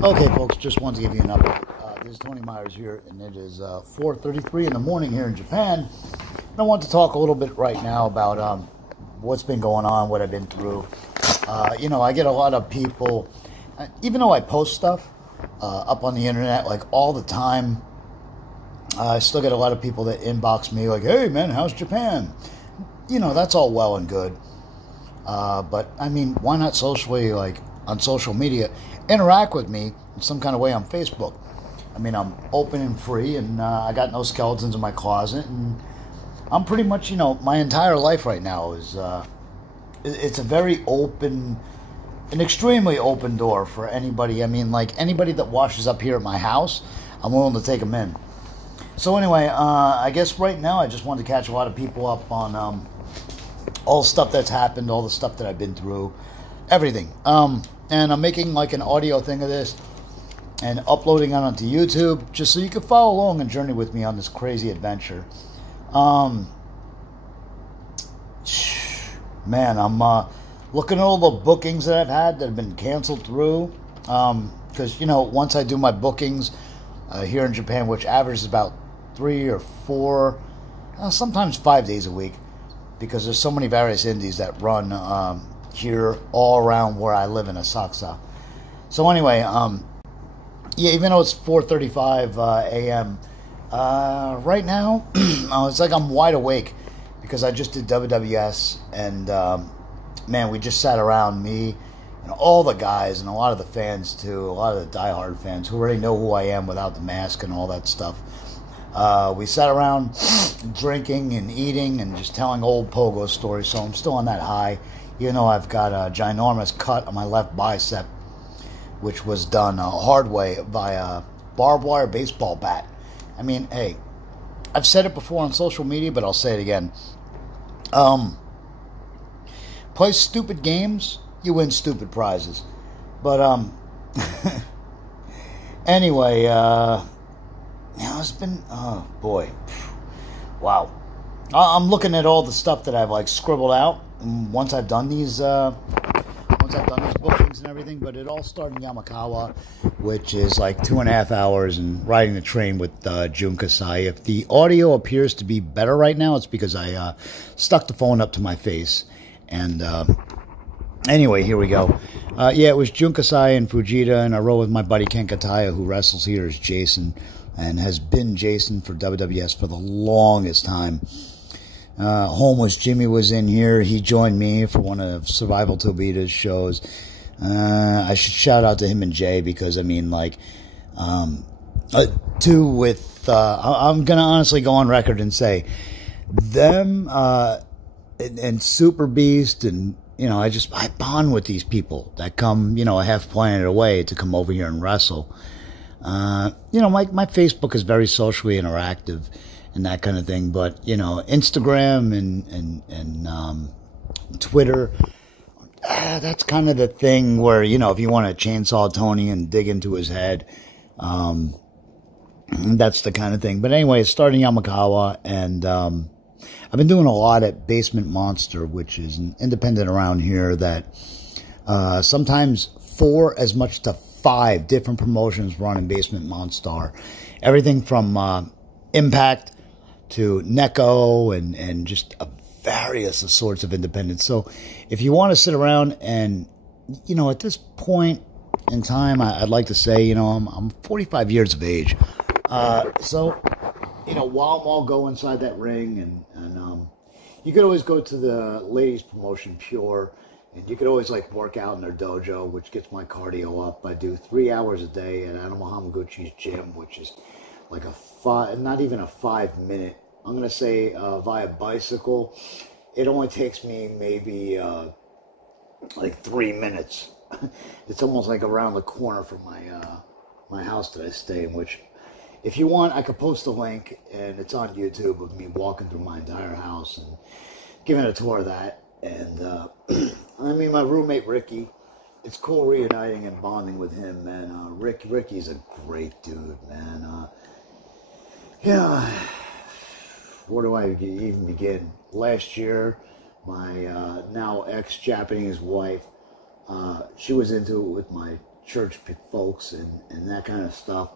Okay, folks, just wanted to give you an update. This is Tony Myers here, and it is 4:33 in the morning here in Japan. And I want to talk a little bit right now about what's been going on, what I've been through. I get a lot of people, even though I post stuff up on the internet like all the time, I still get a lot of people that inbox me like, "Hey, man, how's Japan?" That's all well and good. But, I mean, why not socially, like, on social media, interact with me in some kind of way on Facebook? I mean, I'm open and free, and I got no skeletons in my closet, and I'm pretty much, my entire life right now is, it's a very open, an extremely open door for anybody. I mean, like, anybody that washes up here at my house, I'm willing to take them in. So anyway, I guess right now I just wanted to catch a lot of people up on all the stuff that's happened, all the stuff that I've been through, everything. And I'm making like an audio thing of this and uploading it onto YouTube just so you can follow along and journey with me on this crazy adventure. Man, I'm looking at all the bookings that I've had that have been canceled through. Because, once I do my bookings here in Japan, which averages about 3 or 4, sometimes 5 days a week, because there's so many various indies that run here all around where I live in Asakusa. So anyway, even though it's 4:35 a.m., right now, it's like I'm wide awake because I just did WWS, and man, we just sat around, me and all the guys and a lot of the fans too, a lot of the diehard fans who already know who I am without the mask and all that stuff. We sat around drinking and eating and just telling old pogo stories, so I'm still on that high. I've got a ginormous cut on my left bicep, which was done hard way by a barbed wire baseball bat. I mean, hey, I've said it before on social media, but I'll say it again. Play stupid games, you win stupid prizes. But, anyway, it's been, oh boy, wow. I'm looking at all the stuff that I've like scribbled out once I've done these bookings and everything. But it all started in Yamakawa, which is like 2.5 hours, and riding the train with Jun Kasai. If the audio appears to be better right now, it's because I stuck the phone up to my face. And anyway, here we go. It was Jun Kasai and Fujita, and I rode with my buddy Ken Kataya, who wrestles here as Jason, and has been Jason for WWS for the longest time. Homeless Jimmy was in here. He joined me for one of Survival Tobita's shows. I should shout out to him and Jay because, I mean, like, I'm going to honestly go on record and say them and Super Beast, and, I bond with these people that come, a half planet away to come over here and wrestle. My Facebook is very socially interactive and that kind of thing, but Instagram and Twitter, that's kind of the thing where if you want to chainsaw Tony and dig into his head, that's the kind of thing. But anyway, it's starting Yamakawa, and I've been doing a lot at Basement Monster, which is an independent around here that sometimes 4 as much to 5 different promotions run in Basement Monster. Everything from Impact to Neko and just various sorts of independents. So if you want to sit around and, at this point in time, I'd like to say, I'm 45 years of age. So, while I'm all go inside that ring, and you could always go to the ladies promotion, Pure, and you could always like work out in their dojo, which gets my cardio up. I do 3 hours a day at Animal Hamaguchi's gym, which is like not even a 5 minute. I'm going to say via bicycle. It only takes me maybe like 3 minutes. It's almost like around the corner from my house that I stay in, which if you want, I could post a link, and it's on YouTube of me walking through my entire house and giving a tour of that. And my roommate Ricky, it's cool reuniting and bonding with him, man. Ricky's a great dude, man. Where do I even begin? Last year, my now ex-Japanese wife, she was into it with my church folks and that kind of stuff.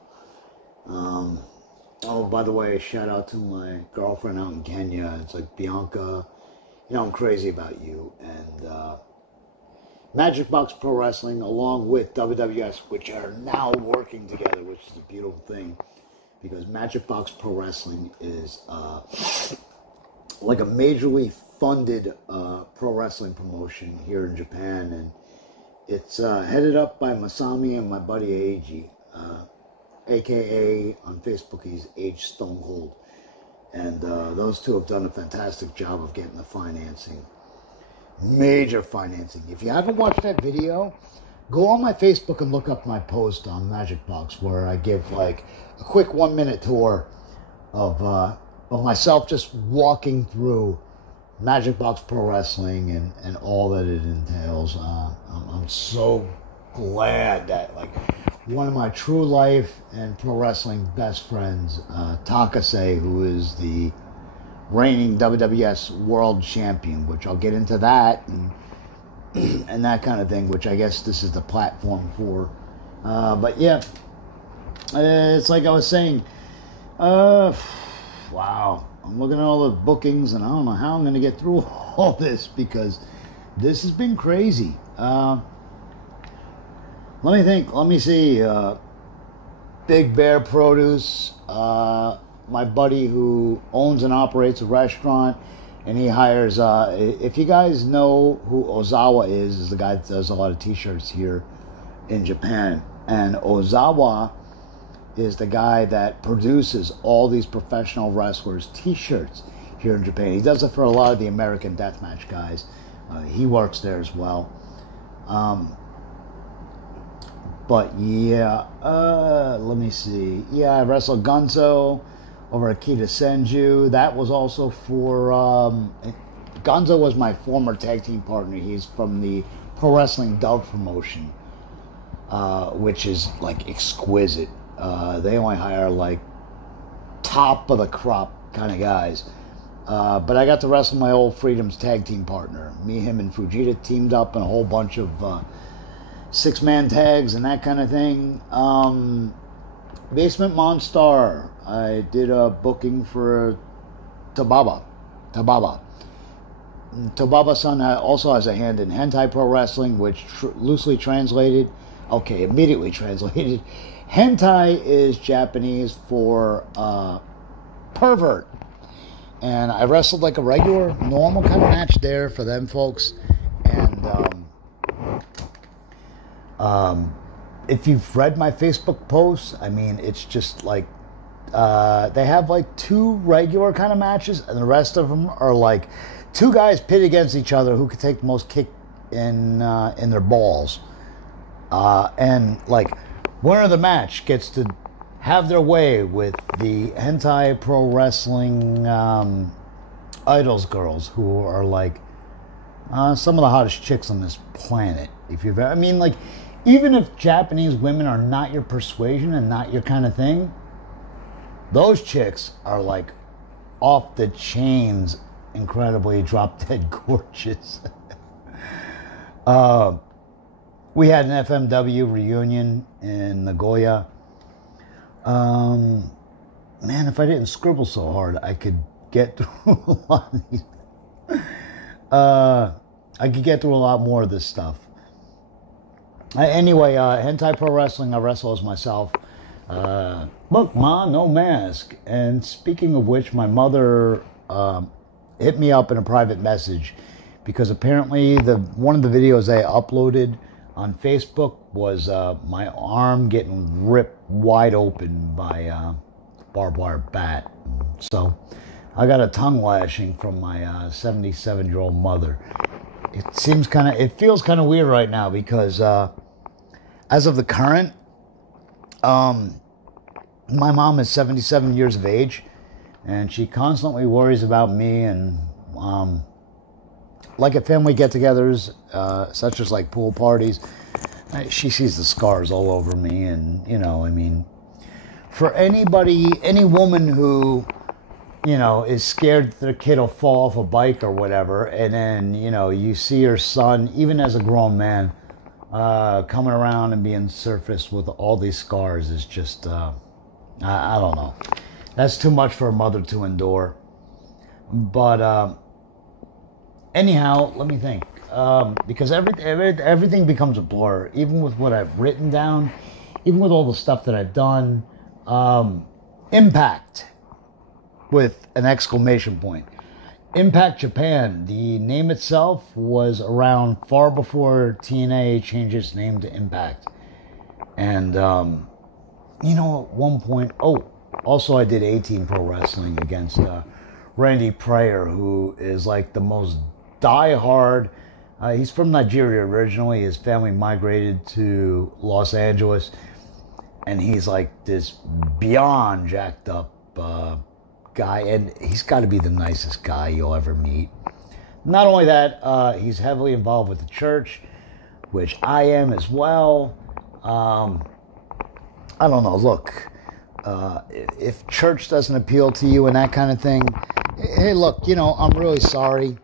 Oh, by the way, shout out to my girlfriend out in Kenya. It's like, Bianca, you know, I'm crazy about you. And Magic Box Pro Wrestling, along with WWS, which are now working together, which is a beautiful thing, because Magic Box Pro Wrestling is like a majorly funded pro wrestling promotion here in Japan, and it's headed up by Masami and my buddy Eiji, aka on Facebook he's Age Stone Cold, and those two have done a fantastic job of getting the financing, major financing. If you haven't watched that video, go on my Facebook and look up my post on Magic Box where I give like a quick 1-minute tour of myself just walking through Magic Box Pro Wrestling and all that it entails. I'm so glad that like one of my true life and pro wrestling best friends, Takase, who is the reigning WWS World Champion, which I'll get into that and that kind of thing, which I guess this is the platform for. But yeah, it's like I was saying, wow, I'm looking at all the bookings and I don't know how I'm going to get through all this because this has been crazy. Let me think. Let me see. Big Bear Produce. My buddy who owns and operates a restaurant, and he hires. If you guys know who Ozawa is the guy that does a lot of T-shirts here in Japan. And Ozawa is the guy that produces all these professional wrestlers' T-shirts here in Japan. He does it for a lot of the American Deathmatch guys. He works there as well. But yeah, let me see. Yeah, I wrestled Gonzo over at Kita Senju. That was also for... Gonzo was my former tag team partner. He's from the Pro Wrestling Dove promotion, which is like exquisite. They only hire like top of the crop kind of guys. But I got to wrestle my old Freedom's tag team partner. Me, him, and Fujita teamed up in a whole bunch of 6-man tags and that kind of thing. Basement Monstar. I did a booking for Tababa. Tababa-san also has a hand in Hentai Pro Wrestling, which loosely translated, immediately translated. Hentai is Japanese for pervert. And I wrestled like a regular, normal kind of match there for them folks. And if you've read my Facebook posts, I mean, it's just like they have like 2 regular kind of matches, and the rest of them are like 2 guys pit against each other who can take the most kick in their balls. And like winner of the match gets to have their way with the Hentai Pro Wrestling Idols girls, who are like some of the hottest chicks on this planet. Even if Japanese women are not your persuasion and not your kind of thing, those chicks are like off the chains, incredibly drop dead gorgeous. We had an FMW reunion in Nagoya. Man, if I didn't scribble so hard, I could get through a lot of these. I could get through a lot more of this stuff. Anyway, Hentai Pro Wrestling, I wrestle as myself. Look, Ma, no mask. And speaking of which, my mother hit me up in a private message because apparently one of the videos I uploaded on Facebook was my arm getting ripped wide open by a barbed wire bat. So I got a tongue lashing from my 77-year-old mother. It feels kind of weird right now because as of the current, my mom is 77 years of age, and she constantly worries about me, and like at family get-togethers, such as like pool parties, she sees the scars all over me. And for any woman who is scared that their kid will fall off a bike or whatever, and then you see her son, even as a grown man, coming around and being surfaced with all these scars is just, I don't know. That's too much for a mother to endure. But anyhow, let me think. Because everything becomes a blur, even with what I've written down, even with all the stuff that I've done. Impact with an exclamation point. Impact Japan. The name itself was around far before TNA changed its name to Impact. And, you know, at one point... Oh, also I did 18 Pro Wrestling against Randy Pryor, who is like the most diehard... he's from Nigeria originally. His family migrated to Los Angeles. And he's like this beyond jacked up guy. And he's got to be the nicest guy you'll ever meet. Not only that, he's heavily involved with the church, which I am as well. I don't know. Look, if church doesn't appeal to you and that kind of thing, hey, look, you know, I'm really sorry.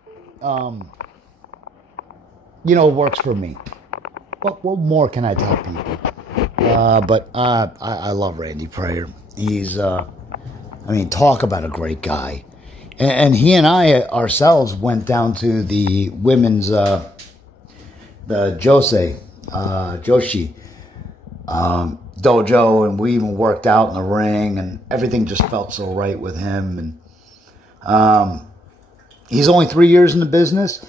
You know, it works for me. What more can I tell people? But I love Randy Pryor. He's, I mean, talk about a great guy. And he and I ourselves went down to the women's, the Joshi dojo, and we even worked out in the ring, and everything just felt so right with him. And he's only 3 years in the business.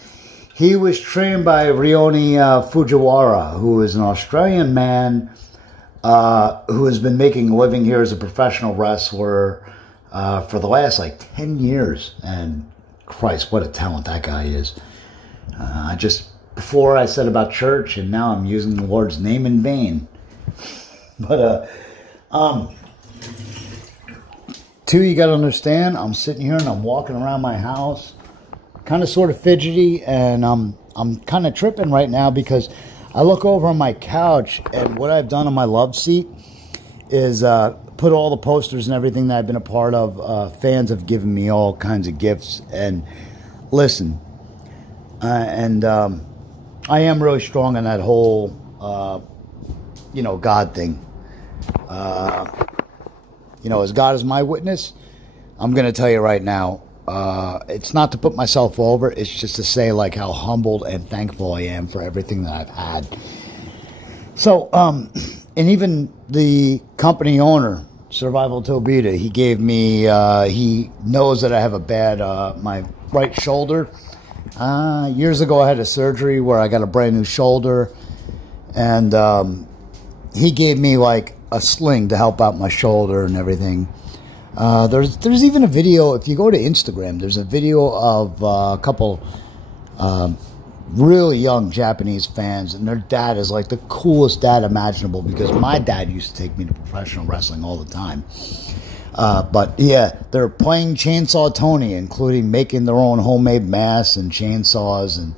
He was trained by Rioni Fujiwara, who is an Australian man who has been making a living here as a professional wrestler for the last, like, 10 years. And, Christ, what a talent that guy is. Before I said about church, and now I'm using the Lord's name in vain. But, two, you got to understand, I'm sitting here and I'm walking around my house, kind of sort of fidgety, and I'm kind of tripping right now because I look over on my couch, and what I've done on my love seat is put all the posters and everything that I've been a part of. Fans have given me all kinds of gifts, and listen, I am really strong on that whole, you know, God thing. You know, as God is my witness, I'm going to tell you right now, it's not to put myself over. It's just to say, like, how humbled and thankful I am for everything that I've had. So, and even the company owner, Survival Tobita, he gave me, he knows that I have a bad, my right shoulder. Years ago, I had a surgery where I got a brand new shoulder. And he gave me, like, a sling to help out my shoulder and everything. There's even a video, if you go to Instagram, there's a video of a couple really young Japanese fans, and their dad is like the coolest dad imaginable, because my dad used to take me to professional wrestling all the time. But yeah, they're playing Chainsaw Tony, including making their own homemade masks and chainsaws, and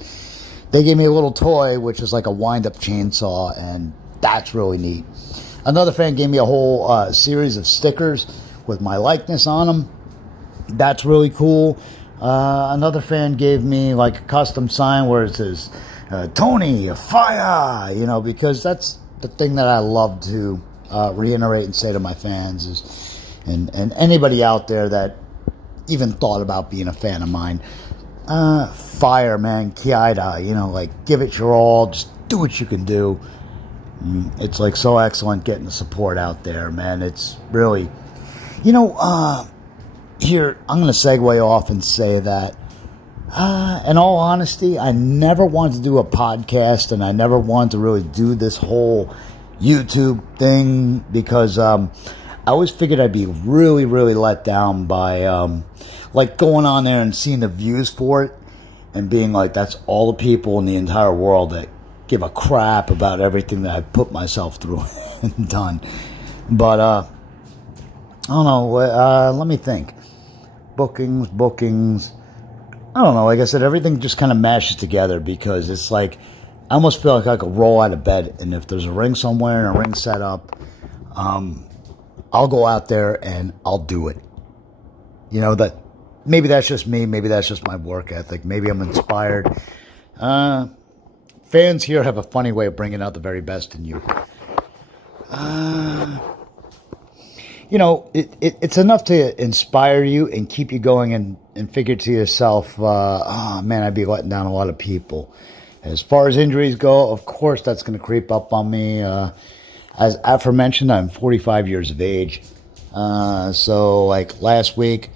they gave me a little toy, which is like a wind-up chainsaw, and that's really neat. Another fan gave me a whole series of stickers with my likeness on them. That's really cool. Another fan gave me like a custom sign where it says, Tony, fire! You know, because that's the thing that I love to reiterate and say to my fans is, and anybody out there that even thought about being a fan of mine, fire, man, kiaida, you know, like, give it your all, just do what you can do. It's like so excellent getting the support out there, man. It's really, you know, here, I'm going to segue off and say that, in all honesty, I never wanted to do a podcast, and I never wanted to really do this whole YouTube thing, because I always figured I'd be really, really let down by, like, going on there and seeing the views for it and being like, that's all the people in the entire world that give a crap about everything that I put myself through and done. But, I don't know, let me think. Bookings. I don't know, like I said, everything just kind of mashes together, because it's like, I almost feel like I could roll out of bed, and if there's a ring somewhere and a ring set up, I'll go out there and I'll do it. You know, that maybe that's just me, maybe that's just my work ethic, maybe I'm inspired. fans here have a funny way of bringing out the very best in you. You know, it's enough to inspire you and keep you going and figure to yourself, oh man, I'd be letting down a lot of people. As far as injuries go, of course, that's going to creep up on me. As aforementioned, I'm 45 years of age. So like last week,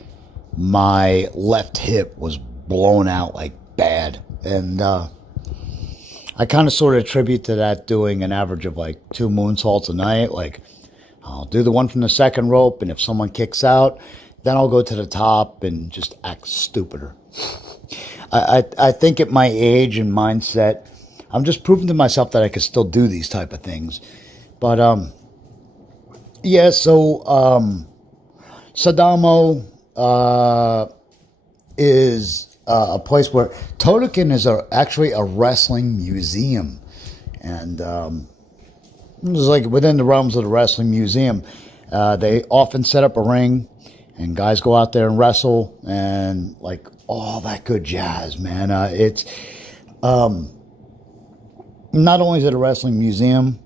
my left hip was blown out like bad. And I kind of sort of attribute to that doing an average of like 2 moonsaults a night. Like, I'll do the one from the second rope, and if someone kicks out, then I'll go to the top and just act stupider. I think at my age and mindset, I'm just proving to myself that I can still do these type of things. But, yeah, so Sadamo is a place where Totoken is actually a wrestling museum. And it's like within the realms of the wrestling museum. They often set up a ring, and guys go out there and wrestle, and like all that good jazz, man. It's not only is it a wrestling museum,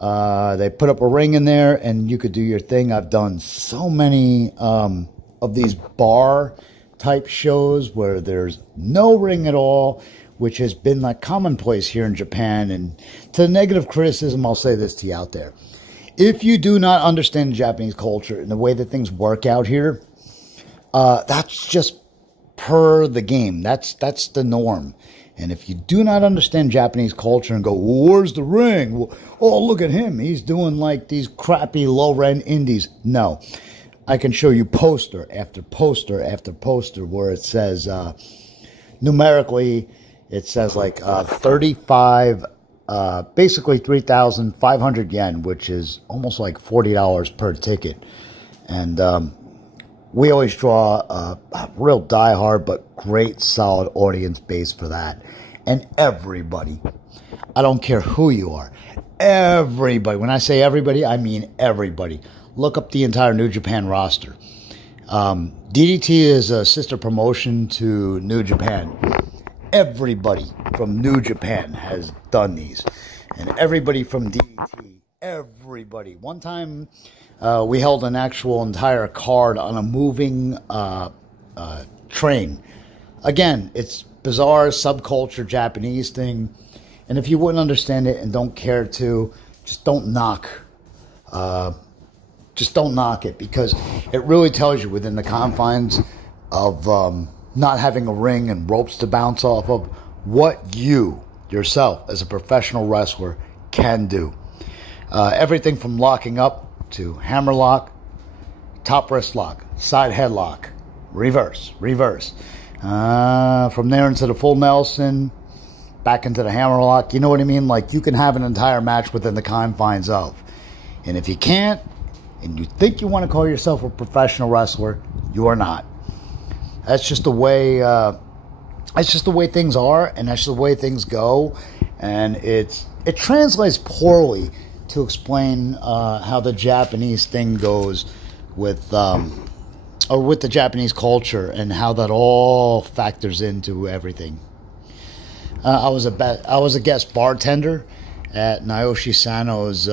they put up a ring in there, and you could do your thing. I've done so many of these bar type shows where there's no ring at all, which has been like commonplace here in Japan. And to the negative criticism, I'll say this to you out there. If you do not understand Japanese culture and the way that things work out here, that's just per the game. That's the norm. And if you do not understand Japanese culture and go, well, where's the ring? Well, oh, look at him. He's doing like these crappy low-rent indies. No. I can show you poster after poster after poster where it says, numerically, it says like 35, basically 3,500 yen, which is almost like $40 per ticket. And we always draw a real diehard but great solid audience base for that. And everybody, I don't care who you are, everybody, when I say everybody, I mean everybody. Look up the entire New Japan roster. DDT is a sister promotion to New Japan. Everybody from New Japan has done these. And everybody from DDT, everybody. One time, we held an actual entire card on a moving train. Again, it's bizarre, subculture, Japanese thing. And if you wouldn't understand it and don't care to, just don't knock. Just don't knock it, because it really tells you within the confines of not having a ring and ropes to bounce off of what you, yourself, as a professional wrestler, can do. Everything from locking up to hammer lock, top wrist lock, side headlock, reverse. From there into the full Nelson, back into the hammer lock. You know what I mean? Like, you can have an entire match within the confines of. And if you can't, and you think you want to call yourself a professional wrestler, you are not. That's just the way. That's just the way things are, and that's the way things go. And it translates poorly to explain how the Japanese thing goes with or with the Japanese culture and how that all factors into everything. I was a guest bartender at Naoshi Sano's.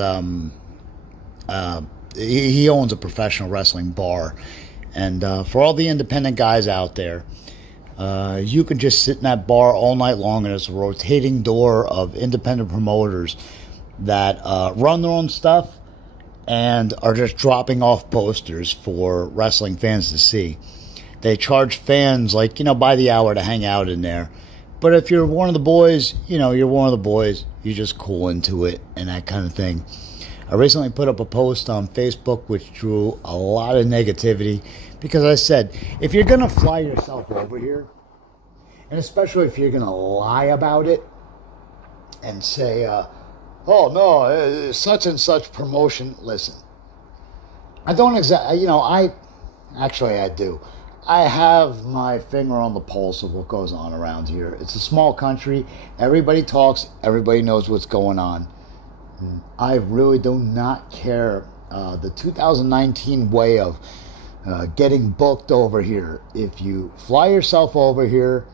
He owns a professional wrestling bar, and for all the independent guys out there, you can just sit in that bar all night long, and it's a rotating door of independent promoters that run their own stuff and are just dropping off posters for wrestling fans to see. They charge fans, like, by the hour to hang out in there. But if you're one of the boys, you're one of the boys. You just cool into it and that kind of thing. I recently put up a post on Facebook which drew a lot of negativity because I said, if you're going to fly yourself over here, and especially if you're going to lie about it and say, oh no, such and such promotion, listen, I don't exactly, I do. I have my finger on the pulse of what goes on around here. It's a small country. Everybody talks. Everybody knows what's going on. I really do not care. The 2019 way of getting booked over here. If you fly yourself over here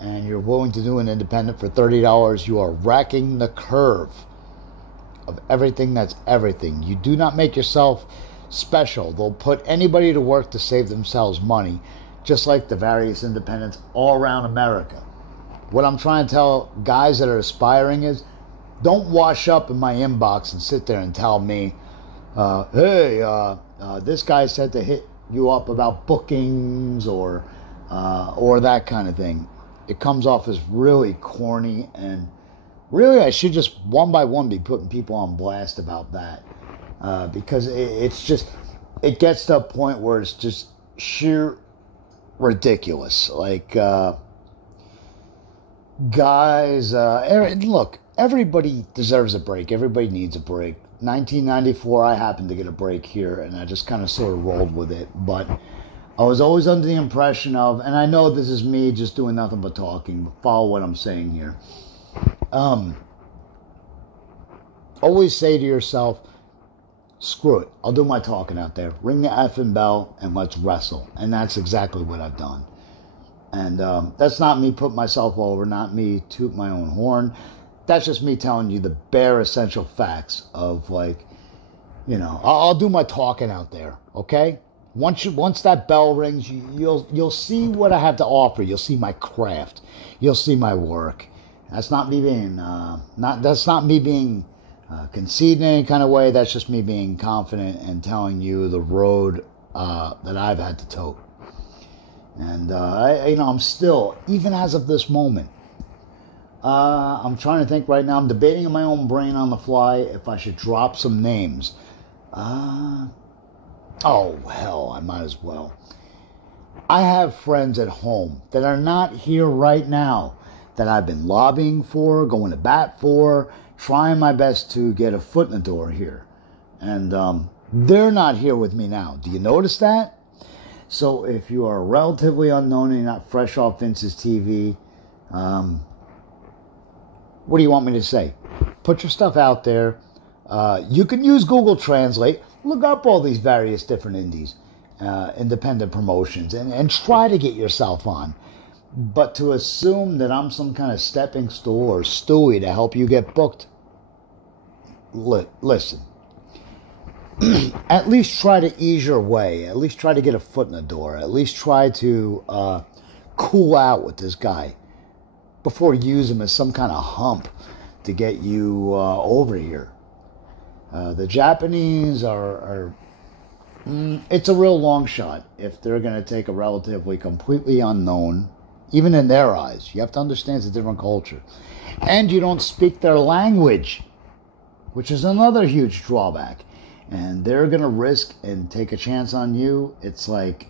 and you're willing to do an independent for $30, you are racking the curve of everything that's everything. You do not make yourself special. They'll put anybody to work to save themselves money, just like the various independents all around America. What I'm trying to tell guys that are aspiring is, don't wash up in my inbox and sit there and tell me, hey, this guy said to hit you up about bookings or that kind of thing. It comes off as really corny, and really I should just one by one be putting people on blast about that, because it gets to a point where it's just sheer ridiculous. Like, guys, look, everybody deserves a break. Everybody needs a break. 1994, I happened to get a break here, and I just kind of sort of rolled with it. But I was always under the impression of, and I know this is me just doing nothing but talking, but follow what I'm saying here. Always say to yourself, screw it, I'll do my talking out there. Ring the effing bell and let's wrestle. And that's exactly what I've done. And that's not me putting myself over, not me toot my own horn. That's just me telling you the bare essential facts of, like, you know, I'll do my talking out there, okay? Once that bell rings, you'll see what I have to offer. You'll see my craft. You'll see my work. That's not me being conceited in any kind of way. That's just me being confident and telling you the road that I've had to tote. And I'm still, even as of this moment, I'm trying to think right now. I'm debating in my own brain on the fly if I should drop some names. Oh, hell, I might as well. I have friends at home that are not here right now that I've been lobbying for, going to bat for, trying my best to get a foot in the door here. And they're not here with me now. Do you notice that? So if you are relatively unknown and you're not fresh off Vince's TV, what do you want me to say? Put your stuff out there. You can use Google Translate. Look up all these various different indies, independent promotions, and try to get yourself on. But to assume that I'm some kind of stepping stool or Stewie to help you get booked, listen. At least try to ease your way. At least try to get a foot in the door. At least try to cool out with this guy before you use him as some kind of hump to get you over here. The Japanese are it's a real long shot if they're going to take a relatively completely unknown, even in their eyes. You have to understand it's a different culture. And you don't speak their language, which is another huge drawback. And they're going to risk and take a chance on you. It's like,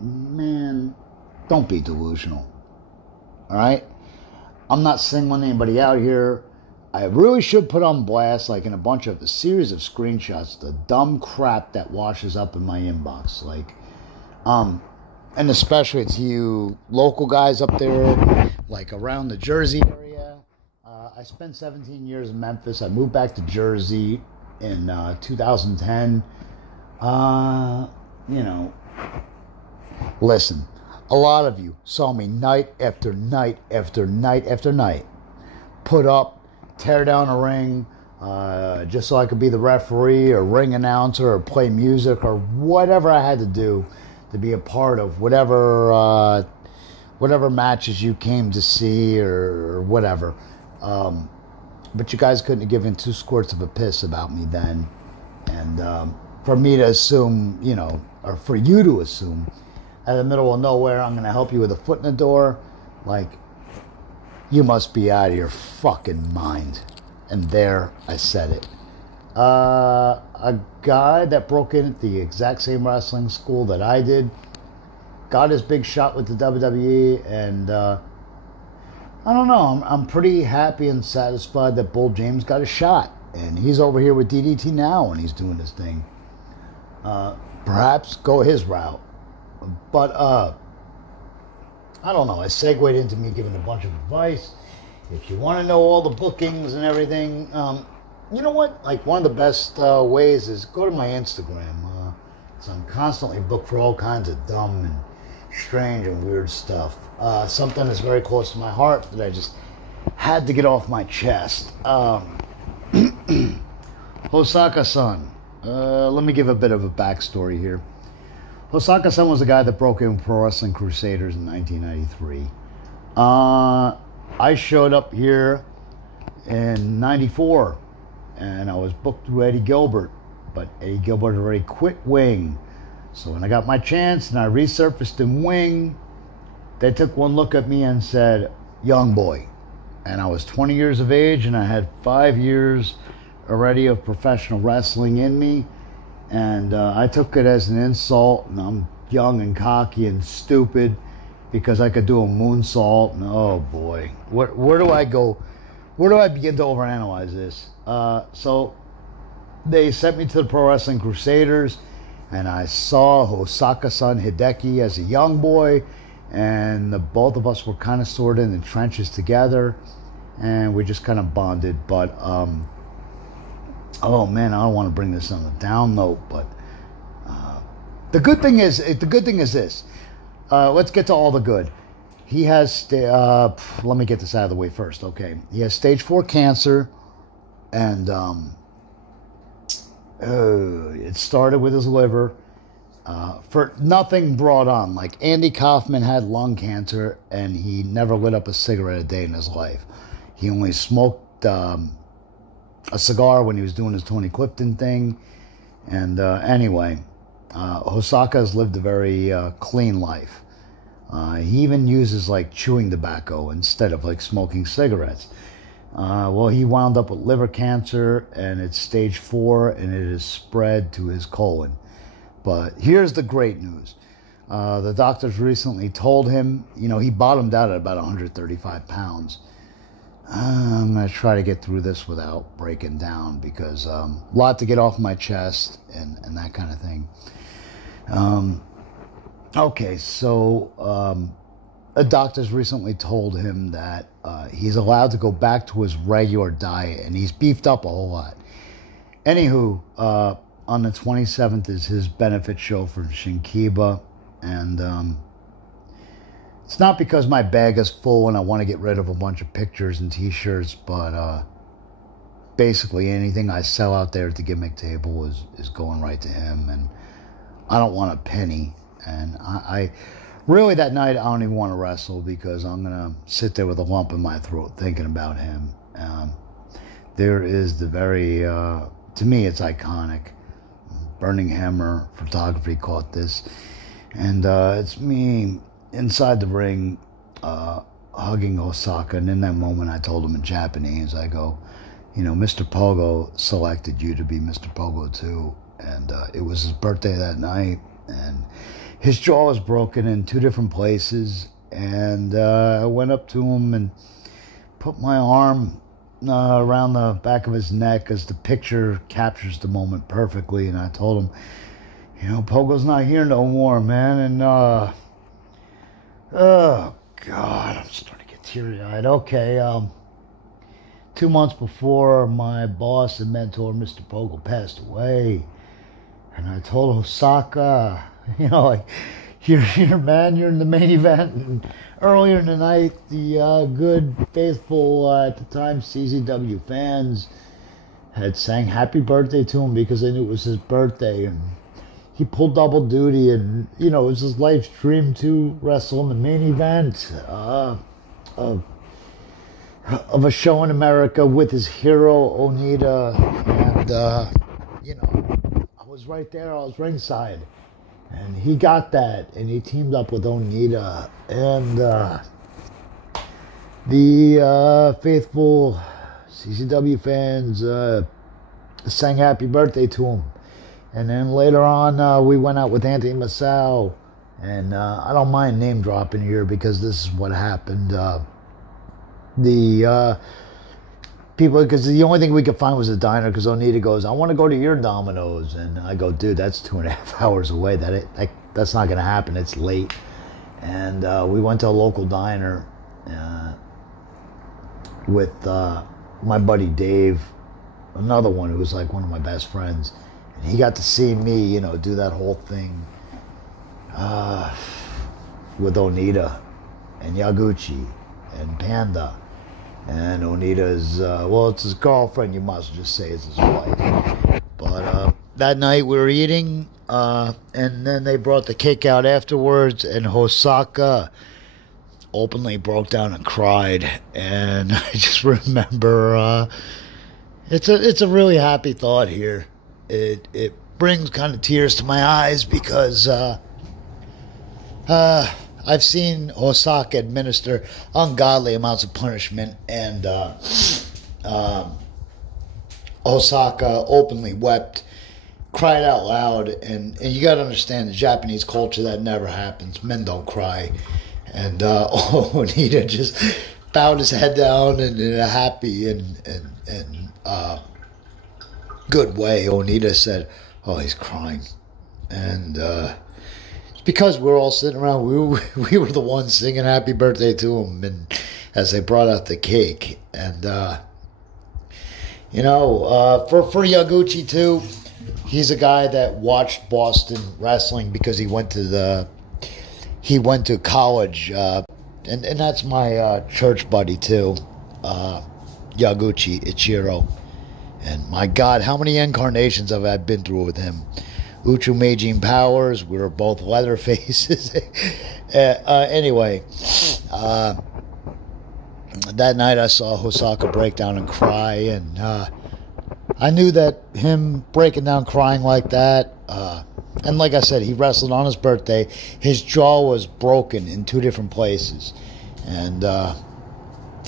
man, don't be delusional. All right? I'm not singling anybody out here. I really should put on blast, like in a bunch of a series of screenshots, the dumb crap that washes up in my inbox. Like, and especially to you local guys up there, like around the Jersey area. I spent 17 years in Memphis. I moved back to Jersey in 2010. Listen, a lot of you saw me night after night after night after night put up, tear down a ring, just so I could be the referee or ring announcer or play music or whatever I had to do to be a part of whatever matches you came to see or whatever. But you guys couldn't have given two squirts of a piss about me then. And for me to assume, or for you to assume, out of the middle of nowhere, I'm going to help you with a foot in the door, like, you must be out of your fucking mind. And there, I said it. A guy that broke in at the exact same wrestling school that I did, got his big shot with the WWE, and I don't know, I'm pretty happy and satisfied that Bull James got a shot. And he's over here with DDT now, and he's doing his thing. Perhaps go his route. But, I don't know, I segued into me giving a bunch of advice. If you want to know all the bookings and everything, you know what? Like, one of the best ways is go to my Instagram. So I'm constantly booked for all kinds of dumb and strange and weird stuff. Something that's very close to my heart that I just had to get off my chest. Hosaka-san. Let me give a bit of a backstory here. Hosaka-san was the guy that broke in Pro Wrestling Crusaders in 1993. I showed up here in 94, and I was booked through Eddie Gilbert, but Eddie Gilbert already quit Wing. So when I got my chance and I resurfaced in Wing, they took one look at me and said, young boy. And I was 20 years of age, and I had 5 years already of professional wrestling in me. And I took it as an insult, and I'm young and cocky and stupid because I could do a moonsault. And oh boy, where do I go? Where do I begin to overanalyze this? So they sent me to the Pro Wrestling Crusaders, and I saw Hosaka-san Hideki as a young boy, and the both of us were kind of sort of in the trenches together, and we just kind of bonded. But oh man, I don't want to bring this on a down note, but the good thing is this. Let's get to all the good. He has, let me get this out of the way first, okay? He has stage 4 cancer, and it started with his liver. For nothing brought on. Like Andy Kaufman had lung cancer, and he never lit up a cigarette a day in his life. He only smoked a cigar when he was doing his Tony Clifton thing. And anyway, Hosaka has lived a very clean life. He even uses like chewing tobacco instead of like smoking cigarettes. Well, he wound up with liver cancer, and it's stage 4, and it has spread to his colon. But here's the great news. The doctors recently told him, he bottomed out at about 135 pounds. I'm going to try to get through this without breaking down, because a lot to get off my chest and that kind of thing. Okay, so the doctors recently told him that he's allowed to go back to his regular diet, and he's beefed up a whole lot. Anywho, on the 27th is his benefit show for Shinkiba, and it's not because my bag is full and I want to get rid of a bunch of pictures and t-shirts, but basically anything I sell out there at the gimmick table is going right to him, and I don't want a penny. And I really, that night, I don't even want to wrestle, because I'm going to sit there with a lump in my throat thinking about him. There is the very, to me, it's iconic. Burning Hammer Photography caught this. And it's me inside the ring hugging Hosaka. And in that moment, I told him in Japanese, I go, Mr. Pogo selected you to be Mr. Pogo too. And it was his birthday that night. And his jaw was broken in 2 different places. And I went up to him and put my arm around the back of his neck, as the picture captures the moment perfectly. And I told him, Pogo's not here no more, man. And, oh, God, I'm starting to get teary-eyed. Okay, 2 months before, my boss and mentor, Mr. Pogo, passed away. And I told Hosaka, man, you're in the main event. And earlier in the night, the good, faithful, at the time, CZW fans had sang happy birthday to him because they knew it was his birthday. And he pulled double duty, and, it was his life's dream to wrestle in the main event of a show in America with his hero, Onita. And, I was right there. I was ringside. And he got that, and he teamed up with Onita, and the faithful CCW fans sang happy birthday to him. And then later on, we went out with Anthony Masao, and I don't mind name dropping here because this is what happened. The people, because the only thing we could find was a diner, because Onita goes, I want to go to your Domino's. And I go, dude, that's 2.5 hours away. That's not going to happen. It's late. And we went to a local diner with my buddy Dave, another one who was like one of my best friends. And he got to see me, do that whole thing. with Onita and Yaguchi and Panda. And Onita's, well, it's his girlfriend, you must just say it's his wife. But that night we were eating, and then they brought the cake out afterwards, and Hosaka openly broke down and cried. And I just remember, it's a really happy thought here. It brings kind of tears to my eyes because I've seen Hosaka administer ungodly amounts of punishment, and Hosaka openly wept, cried out loud, and you got to understand, the Japanese culture, that never happens. Men don't cry. And Onita just bowed his head down in a happy and good way. Onita said, "Oh, he's crying," and because we're all sitting around, we were the ones singing happy birthday to him, and as they brought out the cake. And for Yaguchi too, he's a guy that watched Boston wrestling because he went to college, and that's my church buddy too, Yaguchi Ichiro. And my God, how many incarnations have I been through with him? Uchu Meijin Powers, we were both leather faces. Anyway, that night I saw Hosaka break down and cry, and I knew that him breaking down crying like that, and like I said, he wrestled on his birthday. His jaw was broken in 2 different places. And I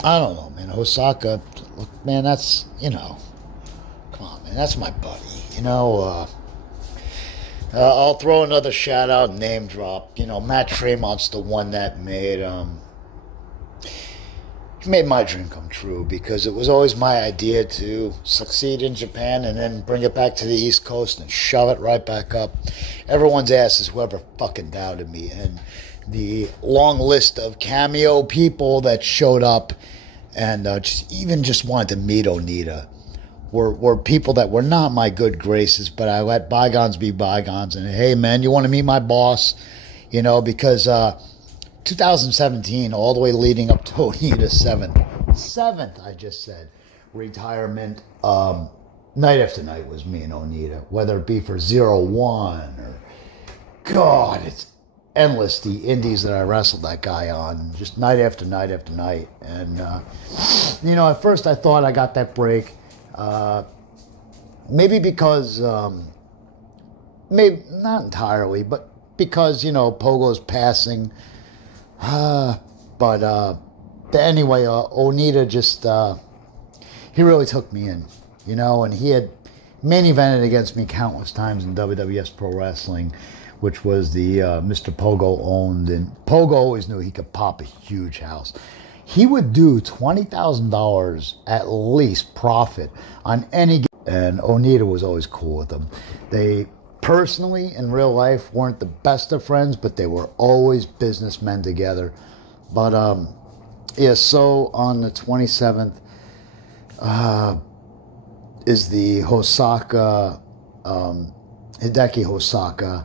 don't know, man. Hosaka, look, man, that's, come on, man, that's my buddy. I'll throw another shout out, name drop. Matt Tremont's the one that made my dream come true, because it was always my idea to succeed in Japan and then bring it back to the East Coast and shove it right back up everyone's asses, whoever fucking doubted me. And the long list of cameo people that showed up and just wanted to meet Onita were people that were not my good graces, but I let bygones be bygones. And hey, man, you want to meet my boss? Because 2017, all the way leading up to Onita's seventh, I just said, retirement, night after night was me and Onita, whether it be for 0-1 or, God, it's endless, the indies that I wrestled that guy on, just night after night after night. And, at first I thought I got that break, maybe because, maybe not entirely, but because, Pogo's passing. But anyway, Onita just, he really took me in, and he had main evented against me countless times in WWS Pro Wrestling, which was the Mr. Pogo owned, and Pogo always knew he could pop a huge house. He would do $20,000 at least profit on any, and Onita was always cool with them. They personally, in real life, weren't the best of friends, but they were always businessmen together. But, so on the 27th is the Hosaka, Hideki Hosaka.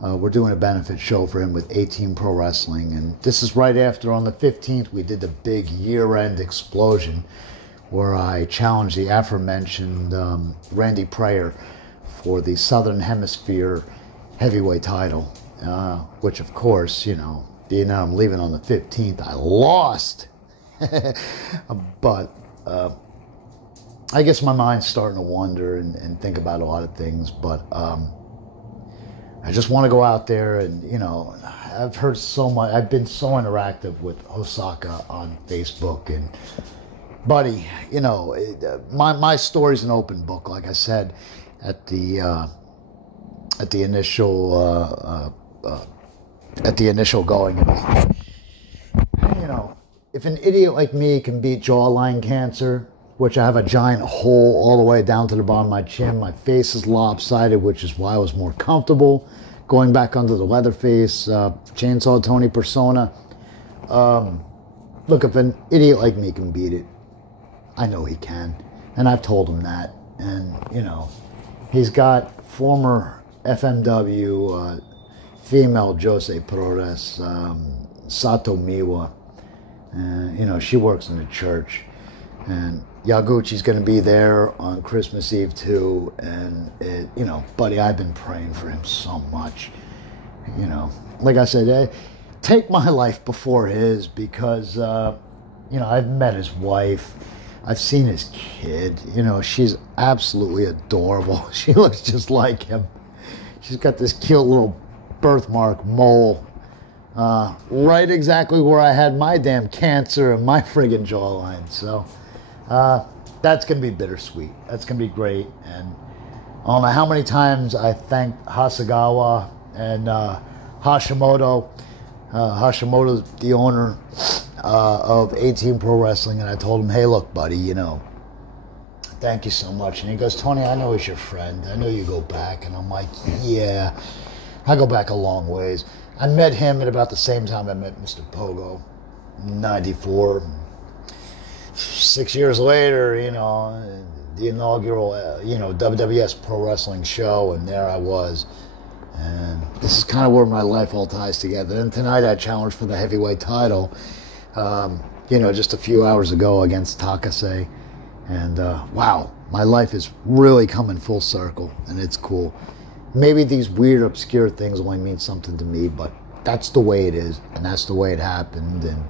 We're doing a benefit show for him with 18 Pro Wrestling. And this is right after, on the 15th, we did the big year-end explosion where I challenged the aforementioned Randy Pryor for the Southern Hemisphere heavyweight title, which, of course, being that I'm leaving on the 15th, I lost. But I guess my mind's starting to wander and think about a lot of things. But I just want to go out there and, I've heard so much. I've been so interactive with Hosaka on Facebook. And, buddy, my story's an open book, like I said at the initial going. If an idiot like me can beat jawline cancer, which I have a giant hole all the way down to the bottom of my chin, my face is lopsided, which is why I was more comfortable going back under the Leatherface Chainsaw Tony persona. Look, if an idiot like me can beat it, I know he can, and I've told him that. And he's got former FMW female Jose Perez, Sato Miwa. She works in the church. And Yaguchi's going to be there on Christmas Eve too. And, buddy, I've been praying for him so much. Like I said, take my life before his because, I've met his wife. I've seen his kid. She's absolutely adorable. She looks just like him. She's got this cute little birthmark mole. Right exactly where I had my damn cancer and my friggin' jawline. So that's going to be bittersweet. That's going to be great. And I don't know how many times I thanked Hasegawa and Hashimoto. Hashimoto's the owner of A-Team Pro Wrestling, and I told him, hey, look, buddy, thank you so much. And he goes, Tony, I know he's your friend. I know you go back. And I'm like, yeah, I go back a long ways. I met him at about the same time I met Mr. Pogo, 94. 6 years later, the inaugural, WWS Pro Wrestling show, and there I was. And this is kind of where my life all ties together. And tonight I challenged for the heavyweight title, just a few hours ago against Takase. And wow, my life is really coming full circle, and it's cool. Maybe these weird, obscure things only mean something to me, but that's the way it is, and that's the way it happened. And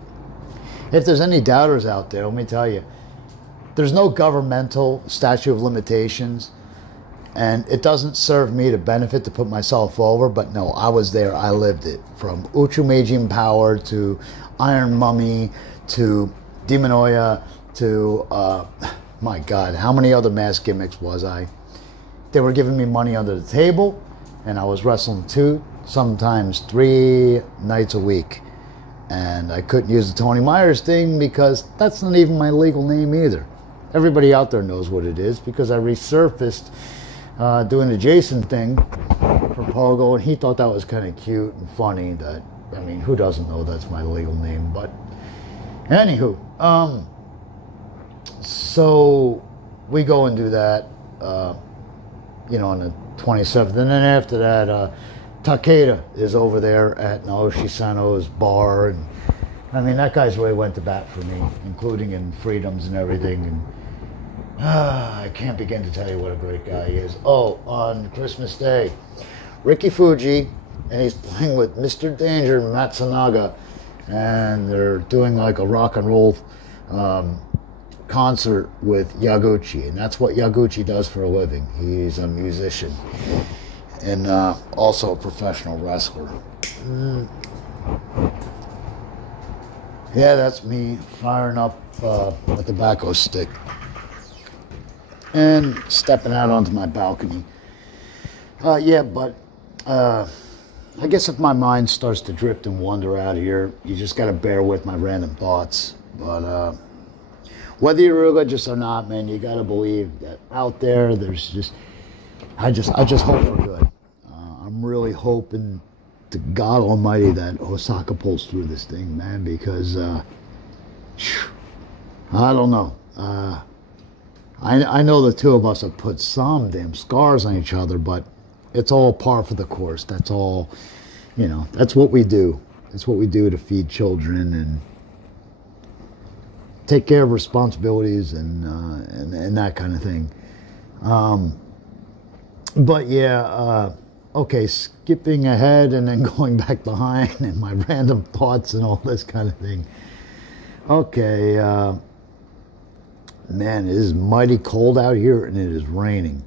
if there's any doubters out there, let me tell you, there's no governmental statute of limitations. And it doesn't serve me to benefit to put myself over, but no, I was there, I lived it. From Uchu Meijin Power to Iron Mummy to Demon Oya to, my God, how many other mask gimmicks was I? They were giving me money under the table, and I was wrestling 2, sometimes 3 nights a week. And I couldn't use the Tony Myers thing because that's not even my legal name either. Everybody out there knows what it is because I resurfaced doing the Jason thing for Pogo, and he thought that was kind of cute and funny. Who doesn't know that's my legal name? But anywho, so we go and do that, on the 27th, and then after that, Takeda is over there at Naoshi Sano's bar, and that guy's really went to bat for me, including in Freedoms and everything, and I can't begin to tell you what a great guy he is. Oh, on Christmas Day, Ricky Fuji, and he's playing with Mr. Danger Matsunaga, and they're doing like a rock and roll concert with Yaguchi, and that's what Yaguchi does for a living. He's a musician and also a professional wrestler. Yeah, that's me firing up a tobacco stick and stepping out onto my balcony. I guess if my mind starts to drift and wander out here, you just got to bear with my random thoughts. But whether you're religious or not, man, you got to believe that out there, there's just, I just hope for good. I'm really hoping to God Almighty that Osaka pulls through this thing, man, because I don't know. I know the two of us have put some damn scars on each other, but it's all par for the course. That's all, that's what we do. That's what we do to feed children and take care of responsibilities and that kind of thing. Okay, skipping ahead and then going back behind and my random thoughts and all this kind of thing. Okay, man, it is mighty cold out here and it is raining.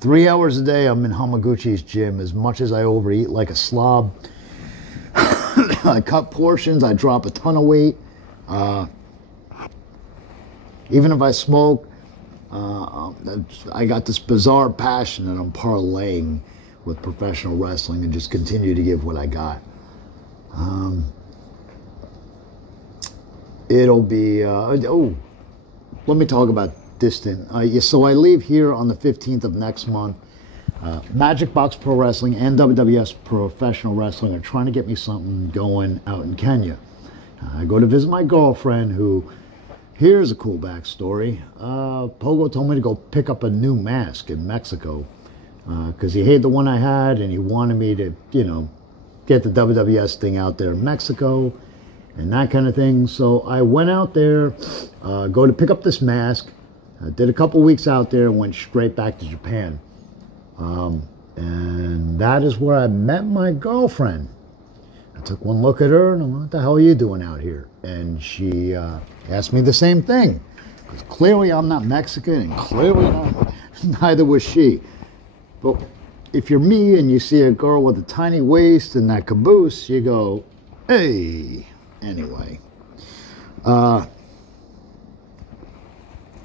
3 hours a day I'm in Hamaguchi's gym. As much as I overeat like a slob, I cut portions, I drop a ton of weight. Even if I smoke, I got this bizarre passion that I'm parlaying with professional wrestling and just continue to give what I got. It'll be, let me talk about distant. So I leave here on the 15th of next month. Magic Box Pro Wrestling and WWS Professional Wrestling are trying to get me something going out in Kenya. I go to visit my girlfriend who, here's a cool backstory. Pogo told me to go pick up a new mask in Mexico because he hated the one I had and he wanted me to, get the WWS thing out there in Mexico and that kind of thing. So I went out there, go to pick up this mask. I did a couple weeks out there and went straight back to Japan. And that is where I met my girlfriend. I took one look at her and I went, what the hell are you doing out here? And she asked me the same thing. Because clearly I'm not Mexican and clearly neither was she. But if you're me and you see a girl with a tiny waist and that caboose, you go, hey. Anyway. Where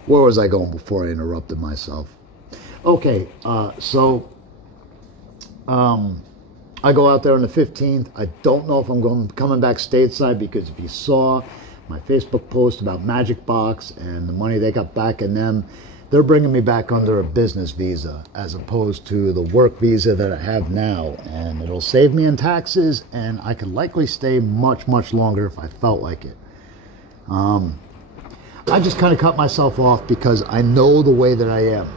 was I going before I interrupted myself? Okay, so I go out there on the 15th. I don't know if I'm coming back stateside, because if you saw my Facebook post about Magic Box and the money they got back in them, they're bringing me back under a business visa as opposed to the work visa that I have now. And it'll save me in taxes, and I could likely stay much, much longer if I felt like it. I just kind of cut myself off because I know the way that I am.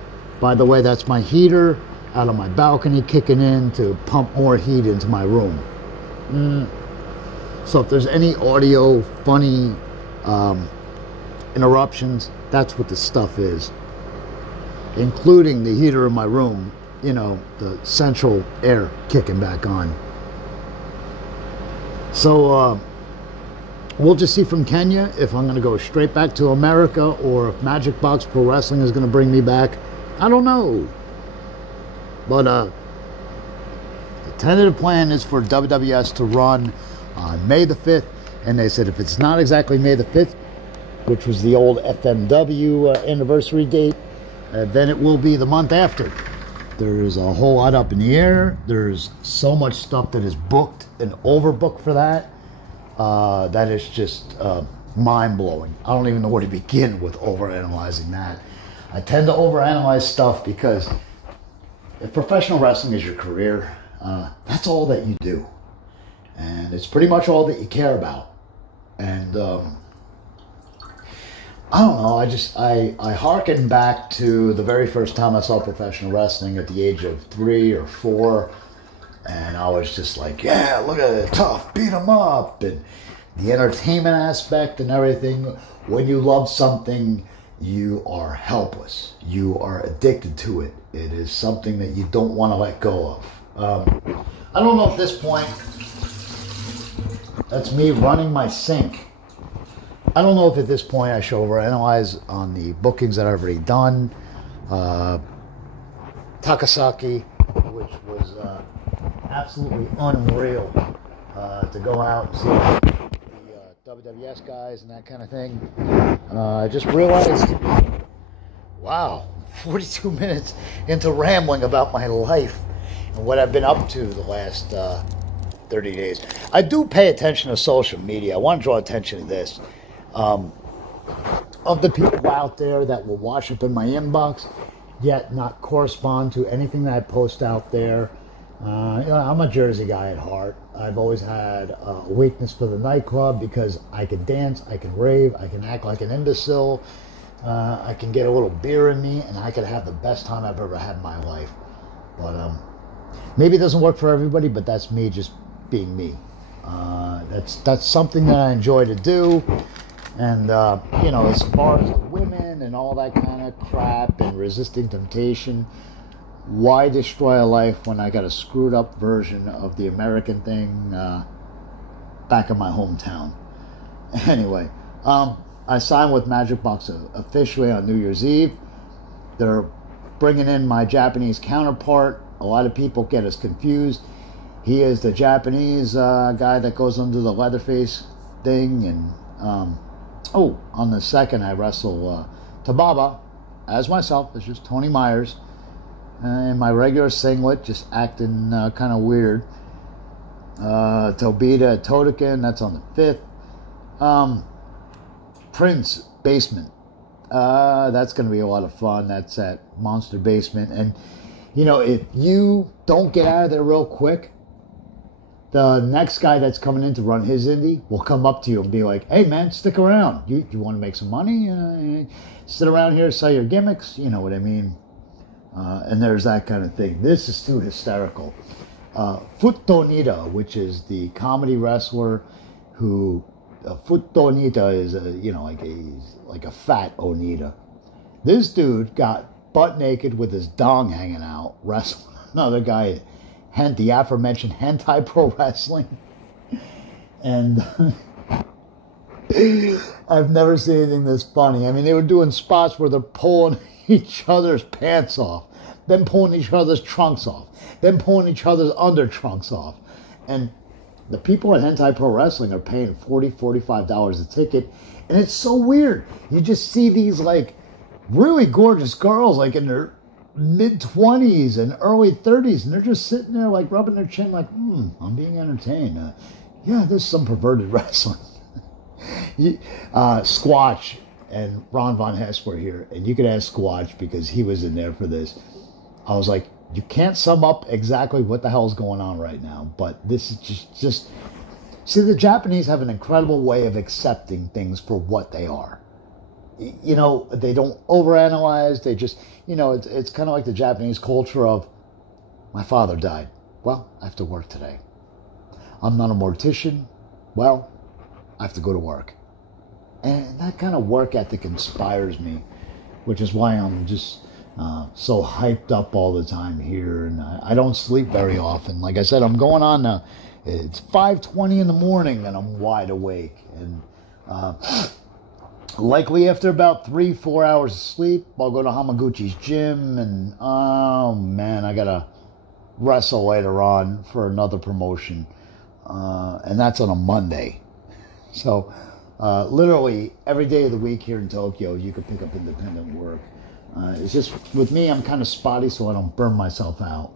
By the way, that's my heater out on my balcony kicking in to pump more heat into my room. So if there's any audio, funny interruptions, that's what the stuff is. Including the heater in my room, you know, the central air kicking back on. So we'll just see from Kenya if I'm going to go straight back to America or if Magic Box Pro Wrestling is going to bring me back. I don't know. But the tentative plan is for WWS to run on May the 5th. And they said if it's not exactly May the 5th, which was the old FMW anniversary date, then it will be the month after. There's a whole lot up in the air. There's so much stuff that is booked and overbooked for that. That is just mind-blowing. I don't even know where to begin with overanalyzing that. I tend to overanalyze stuff because if professional wrestling is your career, that's all that you do. And it's pretty much all that you care about. And I don't know, I hearken back to the very first time I saw professional wrestling at the age of 3 or 4. And I was just like, yeah, look at it, tough, beat 'em up. And the entertainment aspect and everything. When you love something, you are helpless. You are addicted to it. It is something that you don't want to let go of. I don't know at this point, that's me running my sink. I don't know if at this point I should overanalyze on the bookings that I've already done. Takasaki, which was absolutely unreal to go out and see the WWS guys and that kind of thing. I just realized, wow, 42 minutes into rambling about my life and what I've been up to the last 30 days. I do pay attention to social media. I want to draw attention to this. Of the people out there that will wash up in my inbox, yet not correspond to anything that I post out there. You know, I'm a Jersey guy at heart. I've always had a weakness for the nightclub because I can dance, I can rave, I can act like an imbecile, I can get a little beer in me, and I can have the best time I've ever had in my life. But maybe it doesn't work for everybody, but that's me just being me. That's something that I enjoy to do. And, you know, as far as the women and all that kind of crap and resisting temptation, why destroy a life when I got a screwed up version of the American thing back in my hometown? Anyway, I signed with Magic Box officially on New Year's Eve. They're bringing in my Japanese counterpart. A lot of people get us confused. He is the Japanese guy that goes under the Leatherface thing. And on the 2nd, I wrestle Tababa as myself. It's just Tony Myers in my regular singlet, just acting kind of weird. Tobita Totokin, that's on the 5th. Prince Basement. That's going to be a lot of fun. That's at Monster Basement. And, you know, if you don't get out of there real quick, the next guy that's coming in to run his indie will come up to you and be like, hey, man, stick around. You want to make some money? Sit around here, sell your gimmicks. You know what I mean? And there's that kind of thing. This is too hysterical. Futonita, which is the comedy wrestler who Futonita is like a fat Onita. This dude got butt naked with his dong hanging out, wrestling another guy, the aforementioned hentai pro wrestling, and I've never seen anything this funny. I mean, they were doing spots where they're pulling each other's pants off, then pulling each other's trunks off, then pulling each other's under trunks off, and the people at Hentai Pro Wrestling are paying $40, $45 a ticket, and it's so weird. You just see these like really gorgeous girls, like in their mid-20s and early 30s, and they're just sitting there like rubbing their chin like, I'm being entertained. Yeah, there's some perverted wrestling. Squatch and Ron Von Hess were here, and you could ask Squatch because he was in there for this. I was like, you can't sum up exactly what the hell is going on right now, but this is just see, the Japanese have an incredible way of accepting things for what they are. You know, they don't overanalyze. They just, you know, it's kind of like the Japanese culture of, my father died. Well, I have to work today. I'm not a mortician. Well, I have to go to work. And that kind of work ethic inspires me, which is why I'm just so hyped up all the time here. And I don't sleep very often. Like I said, I'm going on now. It's 5:20 in the morning and I'm wide awake. And likely after about 3-4 hours of sleep, I'll go to Hamaguchi's gym. And oh man, I got to wrestle later on for another promotion. And that's on a Monday. So literally every day of the week here in Tokyo, you can pick up independent work. It's just, with me, I'm kind of spotty, so I don't burn myself out.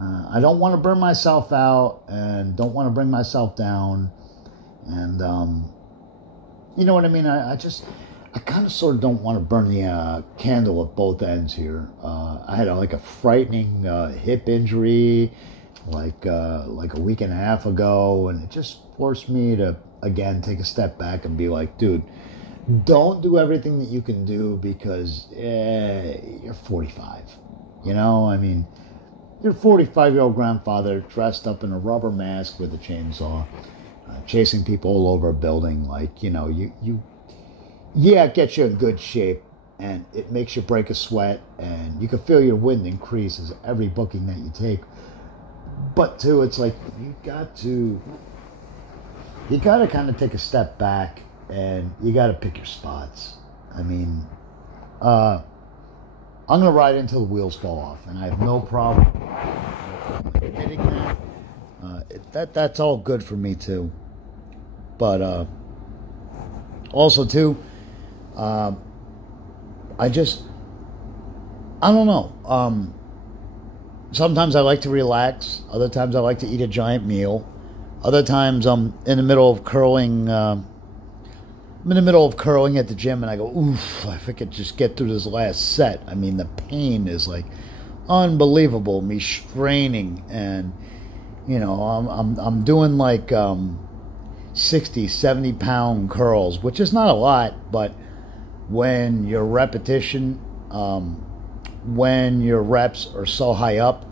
I don't want to burn myself out and don't want to bring myself down. And, you know what I mean? I kind of sort of don't want to burn the candle at both ends here. I had a frightening hip injury like a week and a half ago, and it just forced me to, again, take a step back and be like, dude, don't do everything that you can do because you're 45. You know, I mean, you're a 45-year-old grandfather dressed up in a rubber mask with a chainsaw, chasing people all over a building. Like, you know, it gets you in good shape, and it makes you break a sweat, and you can feel your wind increase as every booking that you take. But too, it's like you got to kind of take a step back, and you got to pick your spots. I mean, I'm going to ride until the wheels fall off, and I have no problem admitting that. That's all good for me too. But also too, I don't know. Sometimes I like to relax. Other times I like to eat a giant meal. Other times I'm in the middle of curling. I'm in the middle of curling at the gym, and I go, oof, if I could just get through this last set. I mean, the pain is like unbelievable. Me straining, and you know, I'm doing like 60, 70 pound curls, which is not a lot, but when your repetition, when your reps are so high up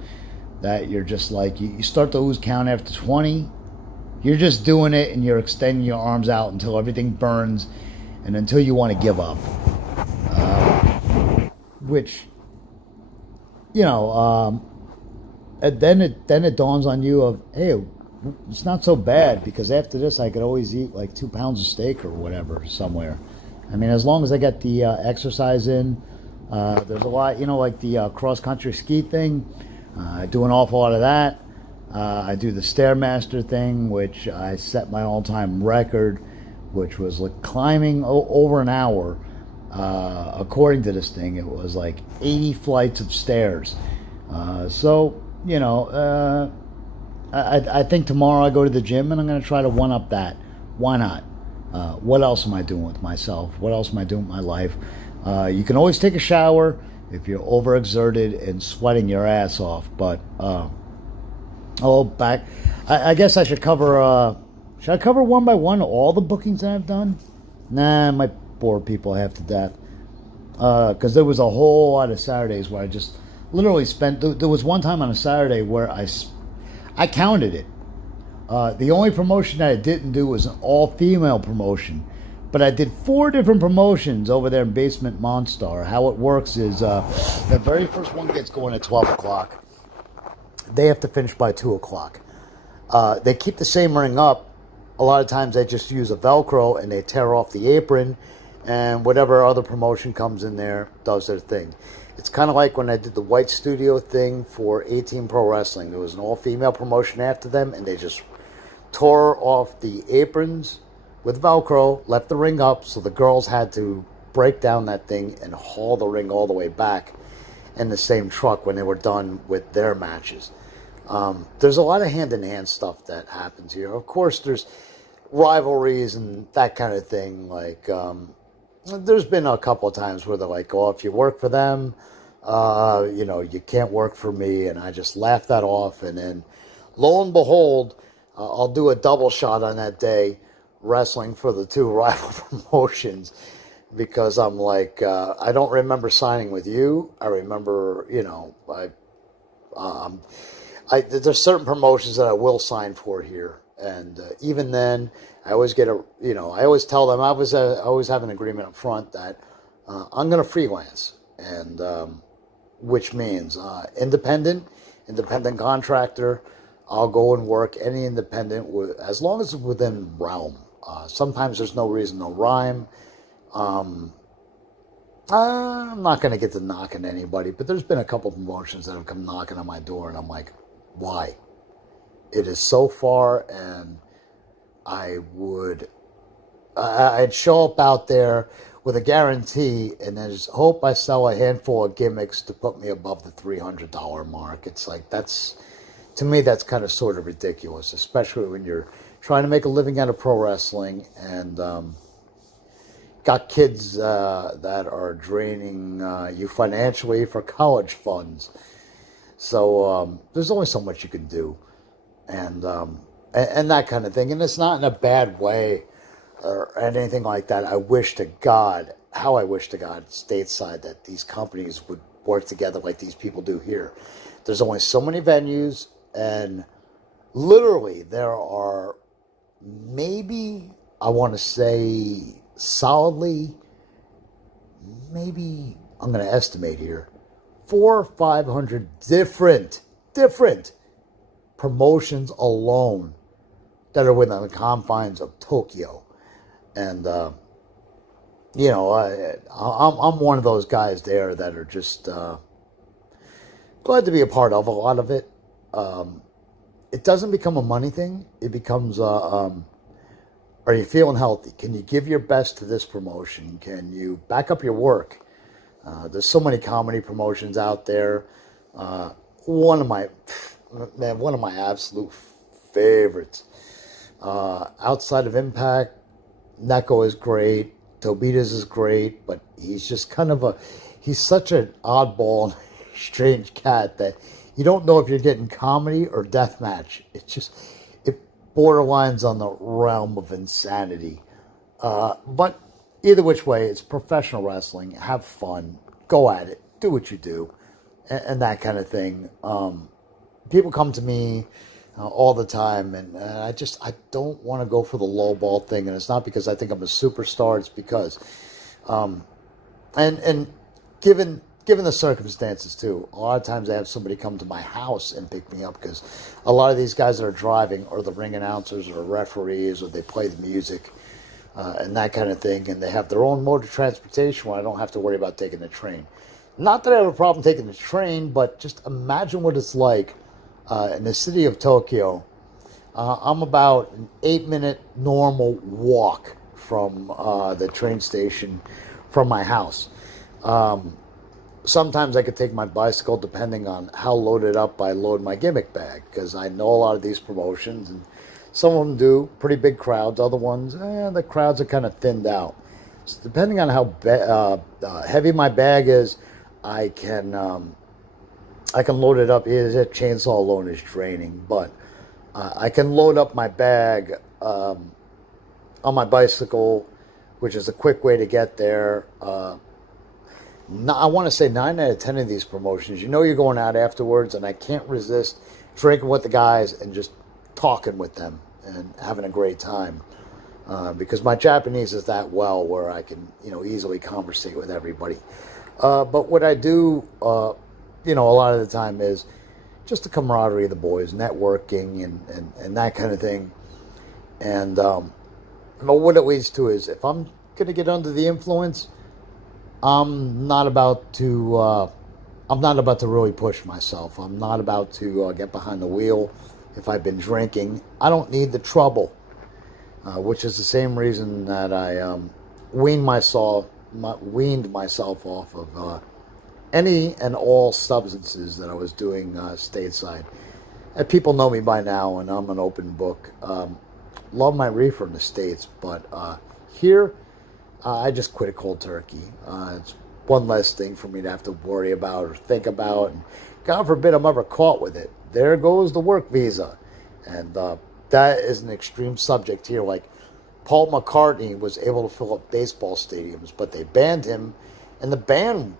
that you're just like, you start to lose count after 20. You're just doing it, and you're extending your arms out until everything burns and until you want to give up. Which, you know, and then it dawns on you of, hey, it's not so bad, because after this I could always eat like 2 pounds of steak or whatever somewhere. I mean, as long as I get the exercise in. There's a lot, you know, like the cross-country ski thing. I do an awful lot of that. I do the Stairmaster thing, which I set my all-time record, which was like climbing over an hour. According to this thing, it was like 80 flights of stairs. So, you know, I think tomorrow I go to the gym and I'm going to try to one-up that. Why not? What else am I doing with myself? What else am I doing with my life? You can always take a shower if you're overexerted and sweating your ass off. But, I guess I should cover, should I cover one by one all the bookings that I've done? Nah, I might bore people half to death. Because there was a whole lot of Saturdays where I just literally spent, there was one time on a Saturday where I counted it. The only promotion that I didn't do was an all-female promotion. But I did 4 different promotions over there in Basement Monstar. How it works is the very first one gets going at 12 o'clock. They have to finish by 2 o'clock. They keep the same ring up. A lot of times they just use a Velcro and they tear off the apron. And whatever other promotion comes in there does their thing. It's kind of like when I did the White Studio thing for 18 Pro Wrestling. There was an all-female promotion after them, and they just tore off the aprons with Velcro, left the ring up, so the girls had to break down that thing and haul the ring all the way back in the same truck when they were done with their matches. There's a lot of hand-in-hand stuff that happens here. Of course, there's rivalries and that kind of thing. Like, there's been a couple of times where they're like, oh, if you work for them, you know, you can't work for me. And I just laugh that off. And then, lo and behold, I'll do a double shot on that day, wrestling for the 2 rival promotions, because I'm like, I don't remember signing with you. I remember, you know, there's certain promotions that I will sign for here. And even then, I always get you know, I always tell them, I always have an agreement up front that I'm going to freelance. And which means independent contractor. I'll go and work any independent, as long as it's within realm. Sometimes there's no reason, no rhyme. I'm not going to get to knocking anybody, but there's been a couple of promotions that have come knocking on my door, and I'm like, why? It is so far, and I'd show up out there with a guarantee, and then just hope I sell a handful of gimmicks to put me above the $300 mark. It's like, to me, that's kind of sort of ridiculous, especially when you're trying to make a living out of pro wrestling and got kids that are draining you financially for college funds. So there's only so much you can do, and that kind of thing. And it's not in a bad way or anything like that. I wish to God stateside that these companies would work together like these people do here. There's only so many venues, and literally there are maybe, I want to say solidly, maybe, I'm going to estimate here, 400 or 500 different promotions alone that are within the confines of Tokyo. And, you know, I'm one of those guys there that are just glad to be a part of a lot of it. It doesn't become a money thing. It becomes, are you feeling healthy? Can you give your best to this promotion? Can you back up your work? There's so many comedy promotions out there. One of my absolute favorites. Outside of Impact, Neko is great. Tobitas is great, but he's just kind of he's such an oddball, strange cat that you don't know if you're getting comedy or deathmatch. It borderlines on the realm of insanity. But either which way, it's professional wrestling. Have fun. Go at it. Do what you do. And that kind of thing. People come to me all the time, and I don't want to go for the low ball thing. And it's not because I think I'm a superstar. It's because, and given the circumstances too, a lot of times I have somebody come to my house and pick me up, because a lot of these guys that are driving are the ring announcers or referees, or they play the music and that kind of thing, and they have their own mode of transportation where I don't have to worry about taking the train. Not that I have a problem taking the train, but just imagine what it's like in the city of Tokyo. I'm about an 8-minute normal walk from the train station from my house. Sometimes I could take my bicycle depending on how loaded up I load my gimmick bag, because I know a lot of these promotions, and some of them do pretty big crowds. Other ones, the crowds are kind of thinned out. So depending on how heavy my bag is, I can load it up. A chainsaw alone is draining, but I can load up my bag on my bicycle, which is a quick way to get there. I want to say 9 out of 10 of these promotions, you know you're going out afterwards, and I can't resist drinking with the guys and just talking with them and having a great time. Because my Japanese is that well where I can, easily conversate with everybody. But what I do, a lot of the time is just the camaraderie of the boys, networking and that kind of thing. And but what it leads to is if I'm going to get under the influence, I'm not about to really push myself. I'm not about to get behind the wheel. If I've been drinking, I don't need the trouble. Which is the same reason that I weaned myself off of any and all substances that I was doing stateside. And people know me by now, and I'm an open book. Love my reefer in the States, but here, I just quit it cold turkey. It's one less thing for me to have to worry about or think about. And God forbid I'm ever caught with it. There goes the work visa. And that is an extreme subject here. Like, Paul McCartney was able to fill up baseball stadiums, but they banned him, and the ban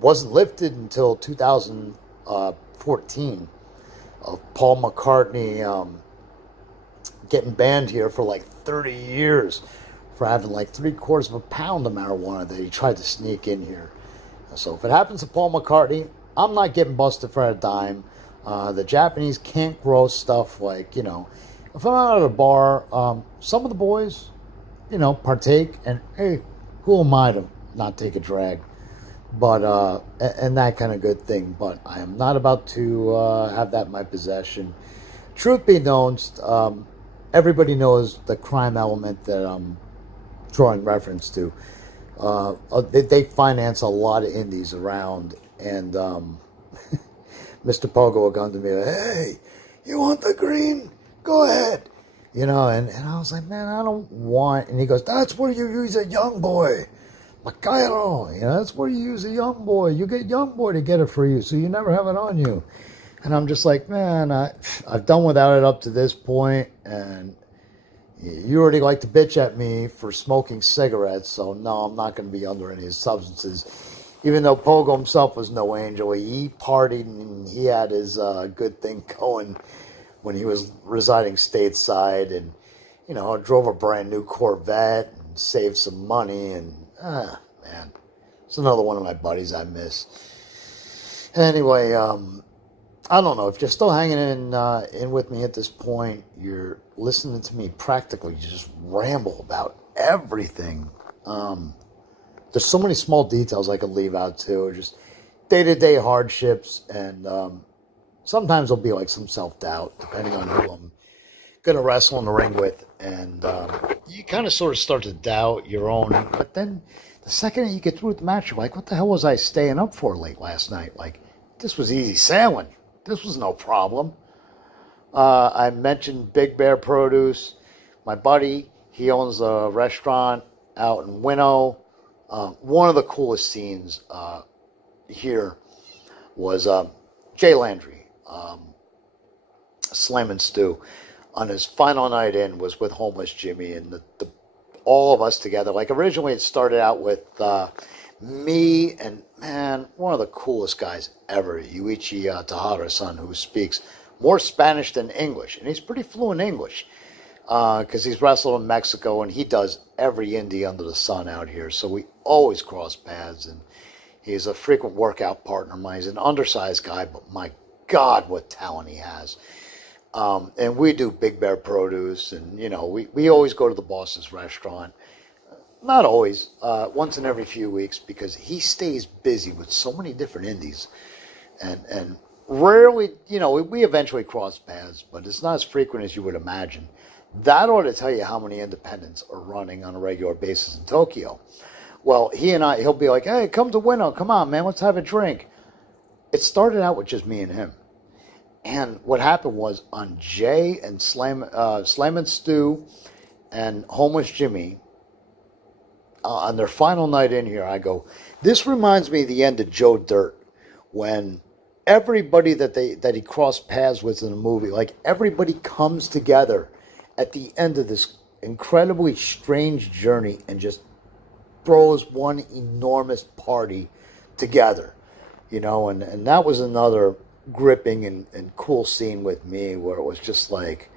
wasn't lifted until 2014 of Paul McCartney getting banned here for like 30 years for having like 3/4 of a pound of marijuana that he tried to sneak in here. So if it happens to Paul McCartney, I'm not getting busted for a dime. The Japanese can't grow stuff like, if I'm out at a bar, some of the boys, partake, and hey, who am I to not take a drag? But, and that kind of good thing. But I am not about to have that in my possession. Truth be known, everybody knows the crime element that I'm drawing reference to. They finance a lot of indies around, and Mr. Pogo will come to me, hey, you want the green? Go ahead. And I was like, man, I don't want, and he goes, that's where you use a young boy. Macairo, that's where you use a young boy. You get young boy to get it for you, so you never have it on you. And I'm just like, man, I've done without it up to this point, and you already like to bitch at me for smoking cigarettes, so no, I'm not going to be under any substances. Even though Pogo himself was no angel, he partied and he had his good thing going when he was residing stateside, and drove a brand new Corvette and saved some money, and man, it's another one of my buddies I miss. Anyway, I don't know if you're still hanging in with me at this point. You're listening to me practically just ramble about everything. There's so many small details I could leave out too, just day-to-day hardships, and sometimes there'll be like some self-doubt, depending on who I'm going to wrestle in the ring with, and you kind of sort of start to doubt your own, but then the second that you get through with the match, you're like, what the hell was I staying up for late last night? Like, this was easy sailing. This was no problem. I mentioned Big Bear Produce. My buddy, he owns a restaurant out in Winnow. One of the coolest scenes here was Jay Landry, Slam and Stew, on his final night in was with Homeless Jimmy, and all of us together. Like, originally it started out with me and, man, one of the coolest guys ever, Yuichi Tahara-san, who speaks more Spanish than English, and he's pretty fluent English. Because he's wrestled in Mexico, and he does every indie under the sun out here. So we always cross paths, and he's a frequent workout partner of mine. He's an undersized guy, but my God, what talent he has. And we do Big Bear Produce, and, we always go to the boss's restaurant. Not always, once in every few weeks, because he stays busy with so many different indies. And rarely, we eventually cross paths, but it's not as frequent as you would imagine. That ought to tell you how many independents are running on a regular basis in Tokyo. Well, he'll be like, hey, come to Winnow. Come on, man, let's have a drink. It started out with just me and him. And what happened was, on Jay and Slam and Stew and Homeless Jimmy, on their final night in here, I go, this reminds me of the end of Joe Dirt, when everybody that he crossed paths with in the movie, like, everybody comes together at the end of this incredibly strange journey and just throws one enormous party together, and that was another gripping and cool scene with me where it was just like,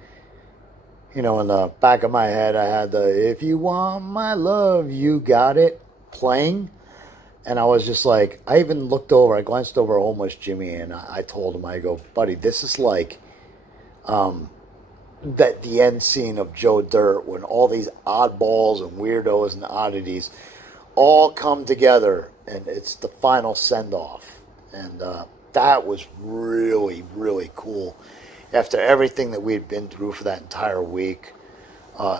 in the back of my head, I had the "If You Want My Love, You Got It" playing. And I was just like, I even looked over, I glanced over at Homeless Jimmy, and I told him, I go, buddy, this is like the end scene of Joe Dirt when all these oddballs and weirdos and oddities all come together, and it's the final send-off. And that was really, really cool. After everything that we had been through for that entire week,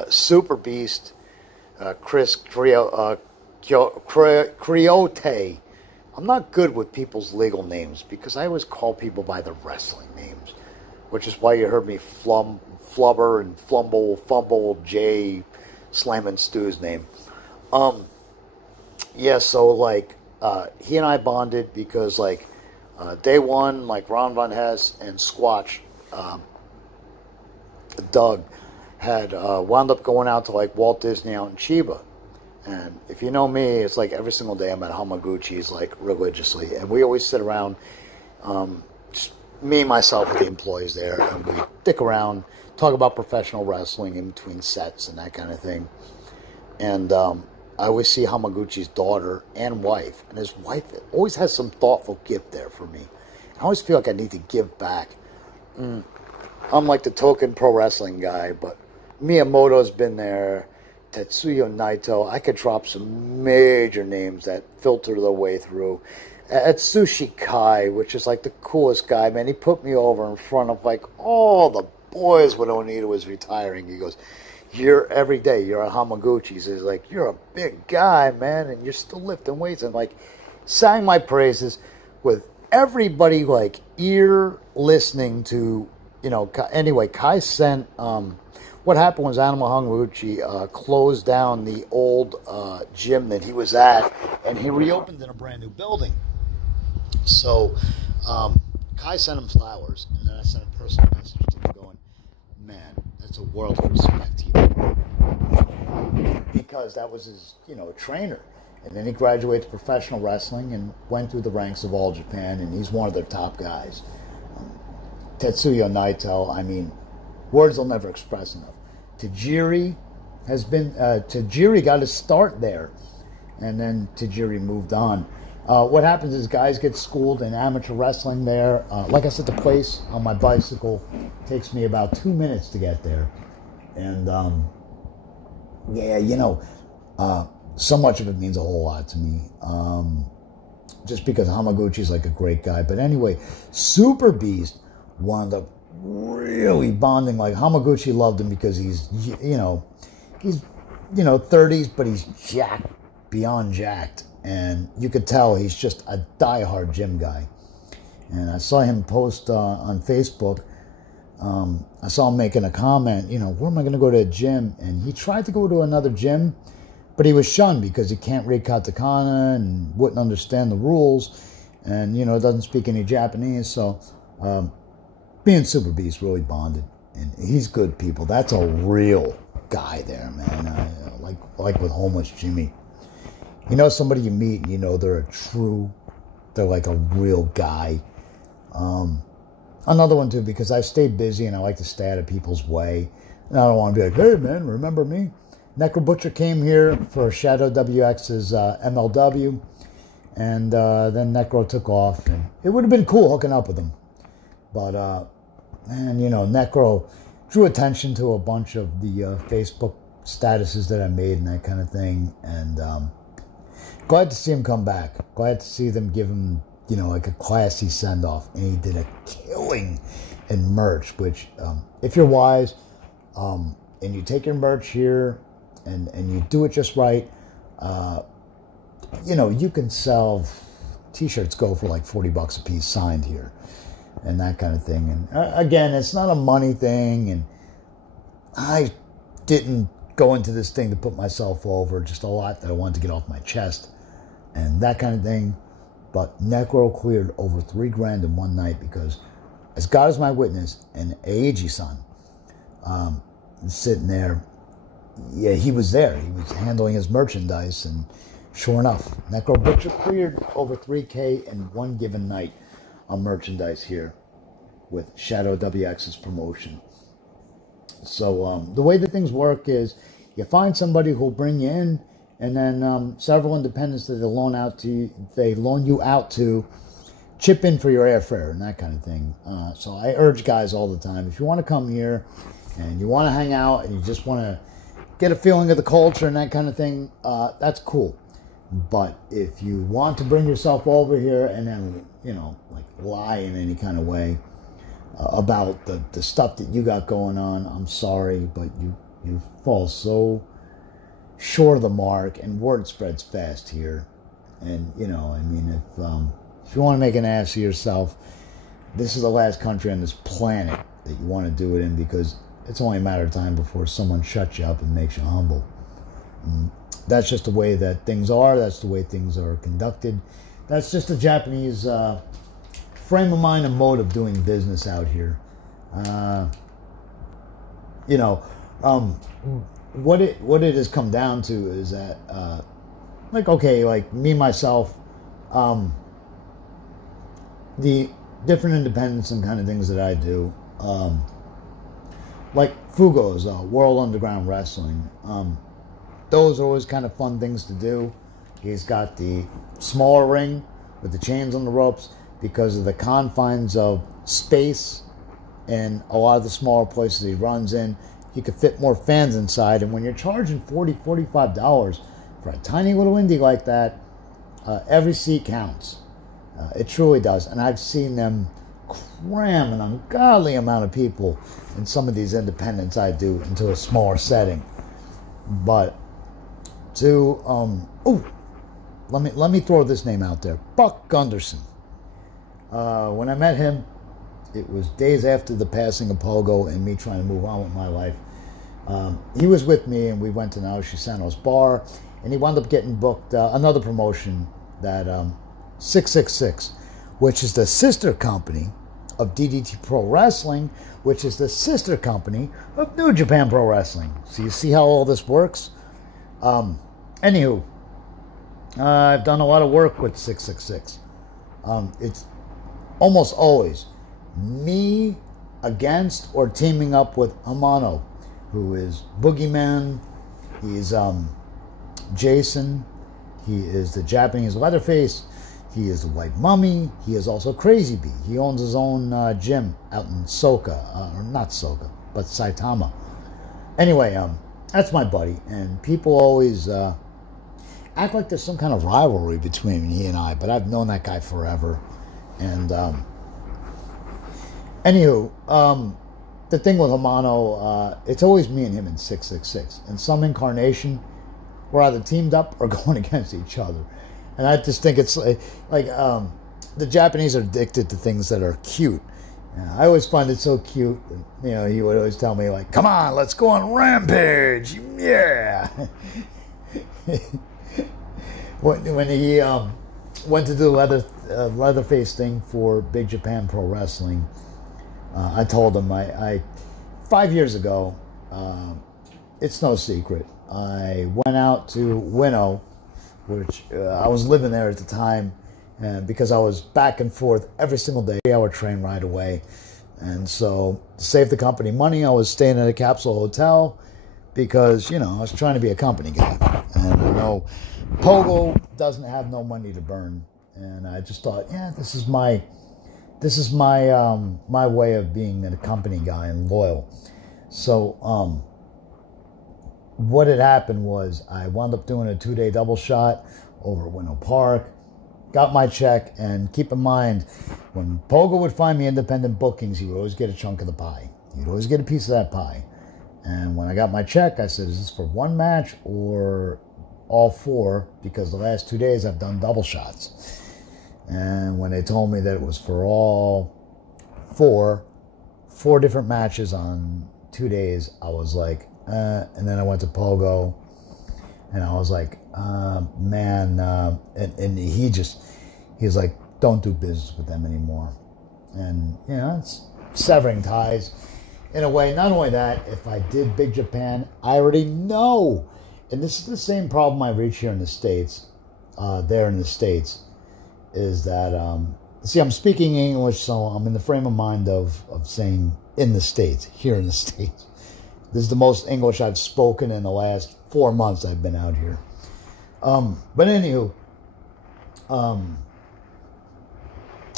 Super Beast, Chris Criote. I'm not good with people's legal names because I always call people by the wrestling names, which is why you heard me flubber and fumble Jay slamming Stu's name. Yeah, so like he and I bonded because like day one, like Ron Von Hess and Squatch, Doug had wound up going out to like Walt Disney out in Chiba. And if you know me, it's like every single day I'm at Hamaguchi's, like, religiously. And we always sit around, just me, myself, with the employees there. And we dick around, talk about professional wrestling in between sets and that kind of thing. And I always see Hamaguchi's daughter and wife. And his wife always has some thoughtful gift there for me. I always feel like I need to give back. I'm like the token pro wrestling guy, but Miyamoto's been there. Tetsuya Naito, I could drop some major names that filter their way through. Atsushi Kai, which is like the coolest guy, man. He put me over in front of like all the boys when Onita was retiring. He goes, every day you're at Hamaguchi's. He's like, you're a big guy, man, and you're still lifting weights. And like, sang my praises with everybody like ear listening to, anyway, Kai sent, what happened was Animal Hamaguchi closed down the old gym that he was at, and he reopened in a brand new building. So Kai sent him flowers, and then I sent a personal message to him going, man, that's a world of respect to you. Because that was his, trainer. And then he graduated to professional wrestling and went through the ranks of All Japan, and he's one of their top guys. Tetsuya Naito, I mean, words will never express enough. Tajiri Tajiri got his start there, and then Tajiri moved on. What happens is guys get schooled in amateur wrestling there. Like I said, the place on my bicycle takes me about 2 minutes to get there. And, so much of it means a whole lot to me. Just because Hamaguchi's like a great guy. But anyway, Super Beast wound up really bonding. Like, Hamaguchi loved him because he's 30s, but he's jacked, beyond jacked. And you could tell he's just a diehard gym guy. And I saw him post on Facebook. I saw him making a comment, where am I going to go to a gym? And he tried to go to another gym, but he was shunned because he can't read katakana and wouldn't understand the rules. And, doesn't speak any Japanese. So me and Super Beast really bonded. And he's good people. That's a real guy there, man. Like with Homeless Jimmy. Somebody you meet and they're they're like a real guy. Another one too, because I stay busy and I like to stay out of people's way. And I don't want to be like, hey man, remember me? Necro Butcher came here for Shadow WX's MLW. And then Necro took off. And it would have been cool hooking up with him. But, Necro drew attention to a bunch of the Facebook statuses that I made and that kind of thing. And glad to see him come back. Glad to see them give him, like a classy send-off. And he did a killing in merch, which, if you're wise, and you take your merch here and you do it just right, you can sell t-shirts go for like $40 a piece signed here and that kind of thing. And again, it's not a money thing. And I didn't go into this thing to put myself over, just a lot that I wanted to get off my chest and that kind of thing. But Necro cleared over $3,000 in one night because, as God is my witness, and Eiji-san sitting there, yeah, he was there. He was handling his merchandise, and sure enough, Necro Butcher cleared over $3,000 in one given night on merchandise here. with Shadow WX's promotion. So the way that things work is you find somebody who'll bring you in, and then several independents that they loan you out to chip in for your airfare and that kind of thing. So I urge guys all the time, if you want to come here and you want to hang out and you just want to get a feeling of the culture and that kind of thing, that's cool. But if you want to bring yourself over here and then, like lie in any kind of way about the stuff that you got going on, I'm sorry, but you fall so short of the mark, and word spreads fast here. And, if you want to make an ass of yourself, this is the last country on this planet that you want to do it in, because it's only a matter of time before someone shuts you up and makes you humble. And that's just the way that things are. That's the way things are conducted. That's just the Japanese frame of mind and mode of doing business out here. What it has come down to is that, like me, myself, the different independents and kind of things that I do, like Fugo's World Underground Wrestling, those are always kind of fun things to do. He's got the smaller ring with the chains on the ropes because of the confines of space and a lot of the smaller places he runs in. You could fit more fans inside, and when you're charging $40, $45 for a tiny little indie like that, every seat counts. It truly does. And I've seen them cram an ungodly amount of people in some of these independents I do into a smaller setting. But let me throw this name out there. Buck Gunderson. When I met him, it was days after the passing of Pogo and me trying to move on with my life. He was with me, and we went to Naoshi Sano's bar, and he wound up getting booked another promotion, that 666, which is the sister company of DDT Pro Wrestling, which is the sister company of New Japan Pro Wrestling. So you see how all this works? Anywho, I've done a lot of work with 666. It's almost always me against or teaming up with Amano, who is Boogeyman. He's Jason. He is the Japanese Leatherface. He is the White Mummy. He is also Crazy Bee. He owns his own gym out in Soka, or not Soka, but Saitama. Anyway, that's my buddy, and people always act like there's some kind of rivalry between he and I, but I've known that guy forever. And anywho, the thing with Amano, it's always me and him in 666. In some incarnation, we're either teamed up or going against each other. And I just think it's like the Japanese are addicted to things that are cute. I always find it so cute. He would always tell me, like, come on, let's go on Rampage. Yeah. When he went to do the Leatherface thing for Big Japan Pro Wrestling, I told him, 5 years ago, it's no secret, I went out to Winnow, which I was living there at the time, because I was back and forth every single day, 3-hour train ride away. And so to save the company money, I was staying at a capsule hotel because, I was trying to be a company guy. And I know Pogo doesn't have no money to burn. And I just thought, this is my way of being a company guy and loyal. So what had happened was I wound up doing a 2-day double shot over at Winnow Park, got my check, and keep in mind, when Pogo would find me independent bookings, he would always get a chunk of the pie. He'd always get a piece of that pie. And when I got my check, I said, is this for one match or all four? Because the last 2 days I've done double shots. And when they told me that it was for all four different matches on 2 days, I was like, and then I went to Pogo, and I was like, man, and he's like, don't do business with them anymore. And, it's severing ties in a way. Not only that, if I did Big Japan, I already know, and this is the same problem I reach here in the States, there in the States, is that See, I'm speaking English, so I'm in the frame of mind of saying in the States, here in the States. This is the most English I've spoken in the last 4 months I've been out here. But anywho,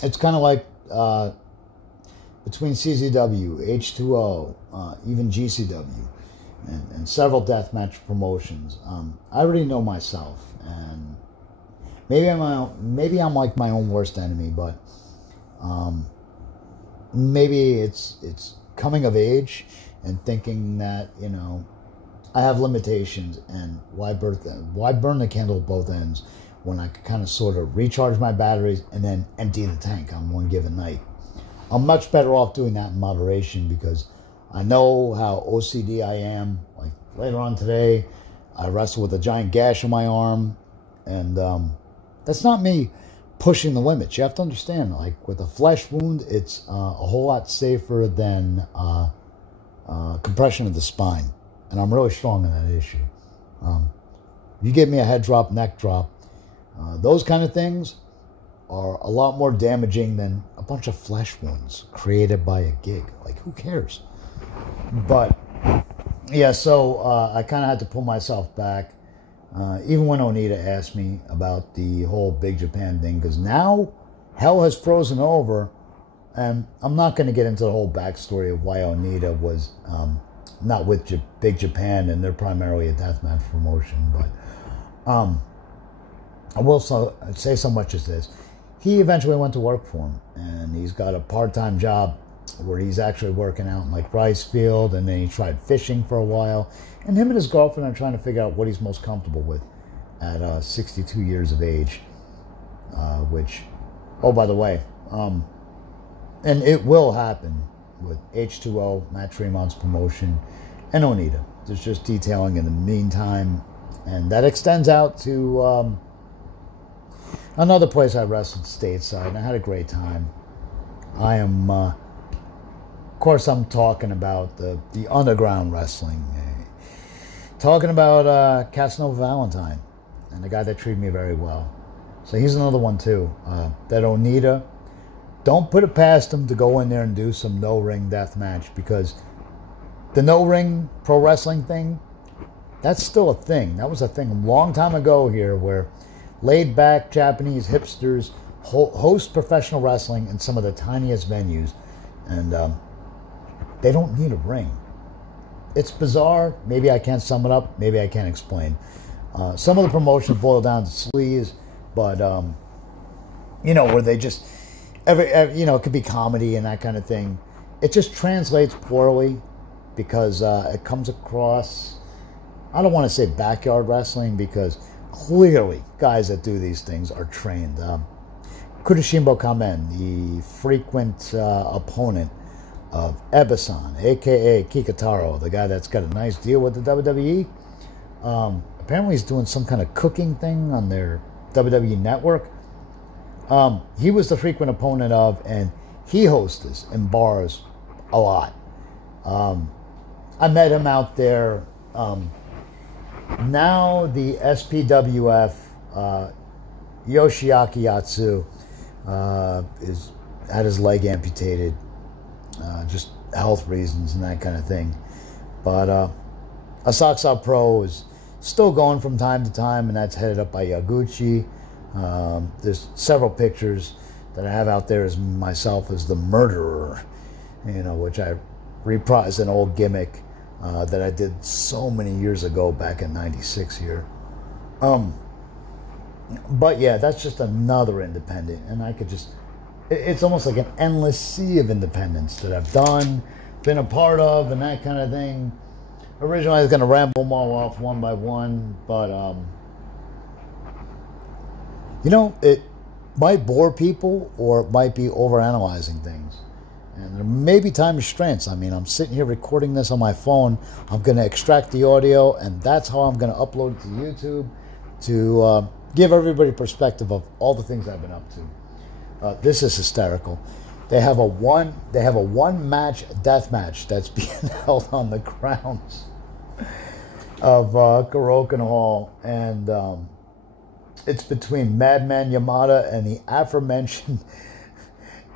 it's kind of like between CZW, H2O, even GCW, and several deathmatch promotions. I already know myself, and maybe I'm like my own worst enemy, but maybe it's coming of age and thinking that, you know, I have limitations, and why burn the candle at both ends when I could kind of sort of recharge my batteries and then empty the tank on one given night. I'm much better off doing that in moderation, because I know how OCD I am. Like later on today, I wrestled with a giant gash on my arm, and that's not me pushing the limits. You have to understand, like with a flesh wound, it's a whole lot safer than compression of the spine. And I'm really strong in that issue. You give me a head drop, neck drop, those kind of things are a lot more damaging than a bunch of flesh wounds created by a gig. Like, who cares? But, yeah, so I kind of had to pull myself back. Even when Onita asked me about the whole Big Japan thing, because now hell has frozen over, and I'm not going to get into the whole backstory of why Onita was not with Big Japan, and they're primarily a deathmatch promotion, but I will say so much as this. He eventually went to work for him, and he's got a part-time job where he's actually working out in like Ricefield, and then he tried fishing for a while, and him and his girlfriend are trying to figure out what he's most comfortable with at 62 years of age, which, oh, by the way, and it will happen with H2O, Matt Tremont's promotion, and Onita. There's just detailing in the meantime, and that extends out to another place I wrestled stateside, and I had a great time. I am, of course, I'm talking about the underground wrestling. Talking about Casanova Valentine, and the guy that treated me very well. So he's another one too. That Onita, don't put it past him to go in there and do some no-ring death match, because the no-ring pro wrestling thing, that's still a thing. That was a thing a long time ago here, where laid-back Japanese hipsters host professional wrestling in some of the tiniest venues, and they don't need a ring. It's bizarre. Maybe I can't sum it up. Maybe I can't explain. Some of the promotions boil down to sleaze, but you know, where they just you know, it could be comedy and that kind of thing. It just translates poorly, because it comes across, I don't want to say backyard wrestling, because clearly guys that do these things are trained. Kurishimbo Kamen, the frequent opponent of Ebasan, a.k.a. Kikataro, the guy that's got a nice deal with the WWE. Apparently he's doing some kind of cooking thing on their WWE network. He was the frequent opponent of, and he hosts this in bars a lot. I met him out there. Now the SPWF, Yoshiaki Yatsu, is had his leg amputated, just health reasons and that kind of thing. But Asakusa Pro is still going from time to time, and that's headed up by Yaguchi. There's several pictures that I have out there as myself as the murderer, you know, which I reprised an old gimmick that I did so many years ago back in '96 here. But yeah, that's just another independent, and I could just, it's almost like an endless sea of independents that I've done, been a part of, and that kind of thing. Originally I was going to ramble them all off one by one, but you know, it might bore people, or it might be overanalyzing things. And there may be time restraints. I mean, I'm sitting here recording this on my phone. I'm going to extract the audio, and that's how I'm going to upload it to YouTube to give everybody perspective of all the things I've been up to. This is hysterical. They have a one match death match that's being held on the grounds of Kurokan Hall, and it's between Madman Yamada and the aforementioned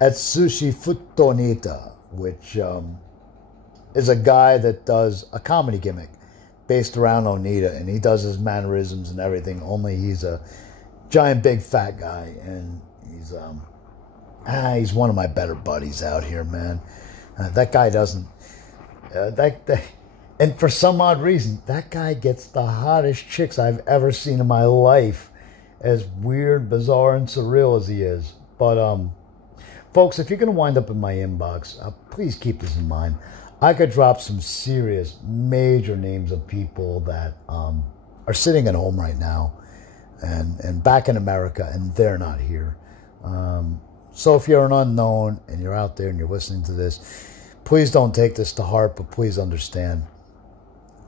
Atsushi Futonita, which is a guy that does a comedy gimmick based around Onita, and he does his mannerisms and everything, only he's a giant big fat guy, and he's one of my better buddies out here, man. That guy doesn't and for some odd reason, that guy gets the hottest chicks I've ever seen in my life, as weird, bizarre, and surreal as he is. But folks, if you're going to wind up in my inbox, please keep this in mind. I could drop some serious, major names of people that are sitting at home right now and back in America, and they're not here. So if you're an unknown and you're out there and you're listening to this, please don't take this to heart, but please understand.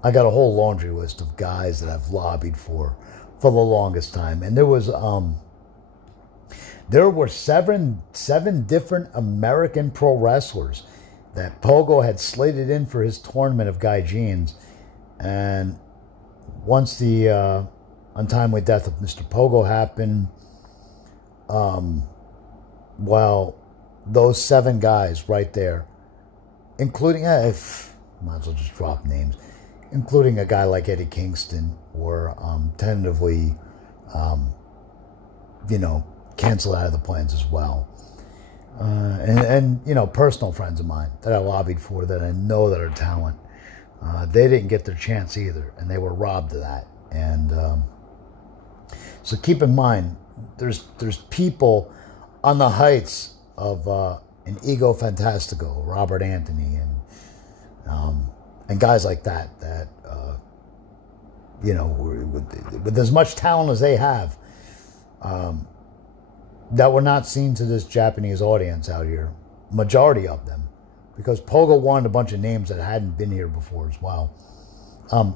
I got a whole laundry list of guys that I've lobbied for the longest time. And there were seven different American pro wrestlers that Pogo had slated in for his tournament of Gaijins. And once the untimely death of Mr. Pogo happened, well, those 7 guys right there, including, might as well just drop names, including a guy like Eddie Kingston, were tentatively, canceled out of the plans as well. And personal friends of mine that I lobbied for that I know that are talent, they didn't get their chance either, and they were robbed of that. And so keep in mind, there's people on the heights of an Ego Fantastico, Robert Anthony, and guys like that with as much talent as they have, that were not seen to this Japanese audience out here, majority of them, because Pogo wanted a bunch of names that hadn't been here before as well.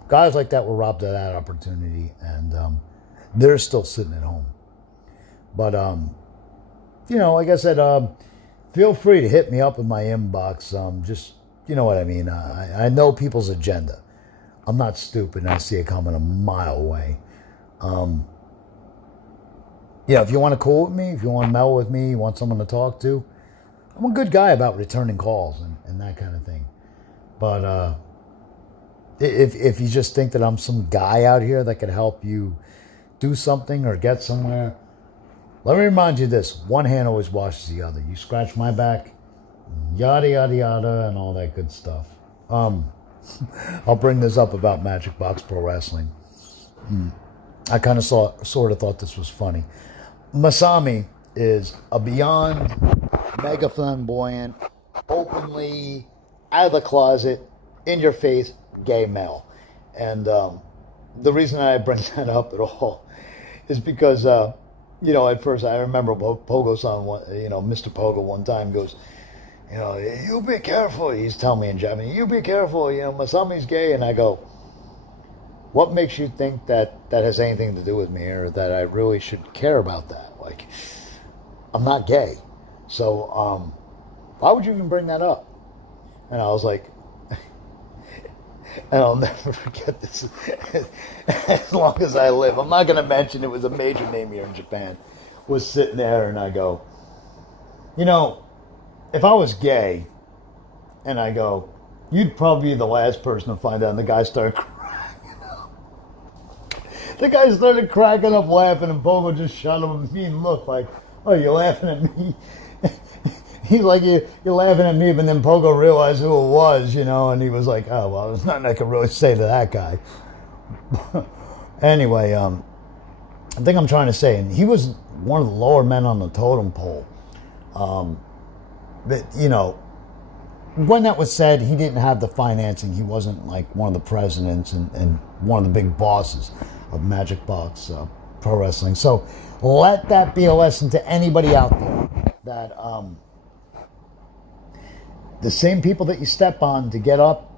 Guys like that were robbed of that opportunity, and they're still sitting at home. But, like I said, feel free to hit me up in my inbox. Just, you know what I mean? I know people's agenda. I'm not stupid, and I see it coming a mile away. If you want to cool with me, if you want to meld with me, you want someone to talk to, I'm a good guy about returning calls and that kind of thing. But if you just think that I'm some guy out here that could help you do something or get somewhere, let me remind you this: one hand always washes the other. You scratch my back, yada, yada, yada, and all that good stuff. I'll bring this up about Magic Box Pro Wrestling. I kind of sort of thought this was funny. Masami is a beyond mega flamboyant, openly, out of the closet, in your face, gay male. And the reason I bring that up at all is because, at first I remember Pogo-san, Mr. Pogo one time goes, you be careful. He's telling me in Japanese, you be careful, Masami's gay. And I go, what makes you think that has anything to do with me, or that I really should care about that? Like, I'm not gay. So, why would you even bring that up? And I was like, and I'll never forget this as long as I live. I'm not going to mention it was a major name here in Japan. Was sitting there, and I go, if I was gay, and I go, you'd probably be the last person to find out. And the guy started cracking up. The guy started cracking up laughing, and Pogo just shot him a mean look like, oh, you're laughing at me? He's like, you're laughing at me, but then Pogo realized who it was, and he was like, oh, well, there's nothing I can really say to that guy. Anyway, I think I'm trying to say, and he was one of the lower men on the totem pole. But, when that was said, he didn't have the financing. He wasn't like one of the presidents and one of the big bosses of Magic Box Pro Wrestling. So let that be a lesson to anybody out there that the same people that you step on to get up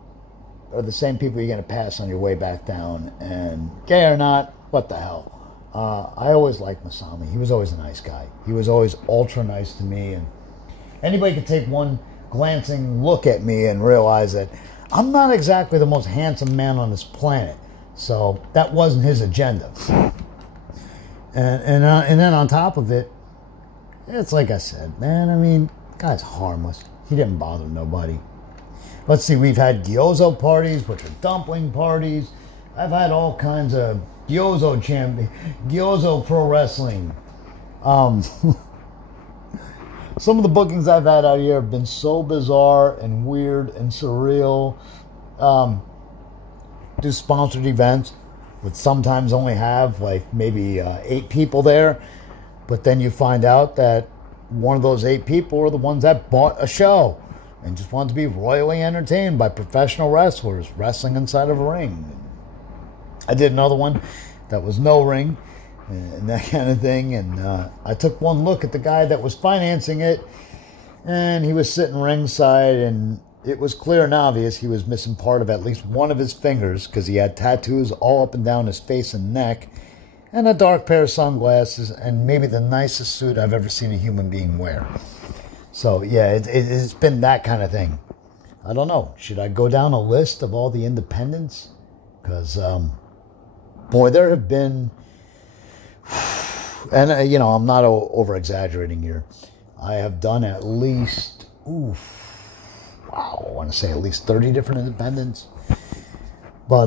are the same people you're going to pass on your way back down. And gay or not, what the hell? I always liked Masami. He was always a nice guy. He was always ultra nice to me, and anybody could take one glancing look at me and realize that I'm not exactly the most handsome man on this planet. So that wasn't his agenda. And then on top of it, it's like I said, man, I mean, Guy's harmless. He didn't bother nobody. Let's see, we've had gyozo parties, which are dumpling parties. I've had all kinds of gyozo pro wrestling. Some of the bookings I've had out here have been so bizarre and weird and surreal. Do sponsored events, would sometimes only have like maybe 8 people there, but then you find out that one of those 8 people are the ones that bought a show and just wanted to be royally entertained by professional wrestlers wrestling inside of a ring. I did another one that was no ring and that kind of thing, and I took one look at the guy that was financing it, and he was sitting ringside, and it was clear and obvious he was missing part of at least one of his fingers because he had tattoos all up and down his face and neck, and a dark pair of sunglasses, and maybe the nicest suit I've ever seen a human being wear. So yeah, it's been that kind of thing. I don't know. Should I go down a list of all the independents? Because, boy, there have been... And, I'm not over-exaggerating here. I have done at least... I want to say at least 30 different independents. But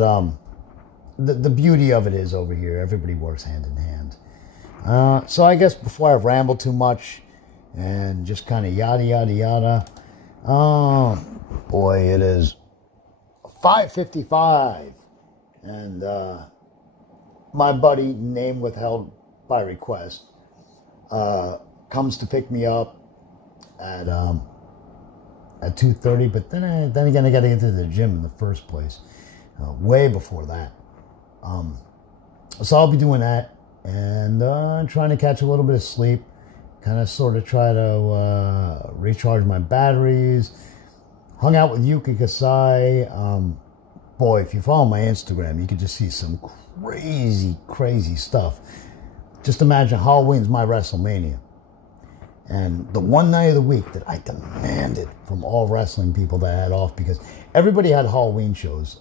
the beauty of it is over here, everybody works hand in hand. So I guess before I ramble too much and just kind of yada, yada, yada. Oh, boy, it is 5:55. And my buddy, name withheld by request, comes to pick me up at 2:30, but then again, I got to get to the gym in the first place, way before that. So I'll be doing that and trying to catch a little bit of sleep, kind of sort of try to recharge my batteries. Hung out with Yuka Kasai. Boy, if you follow my Instagram, you can just see some crazy, crazy stuff. Just imagine Halloween's my WrestleMania. And the one night of the week that I demanded from all wrestling people that I had off, because everybody had Halloween shows.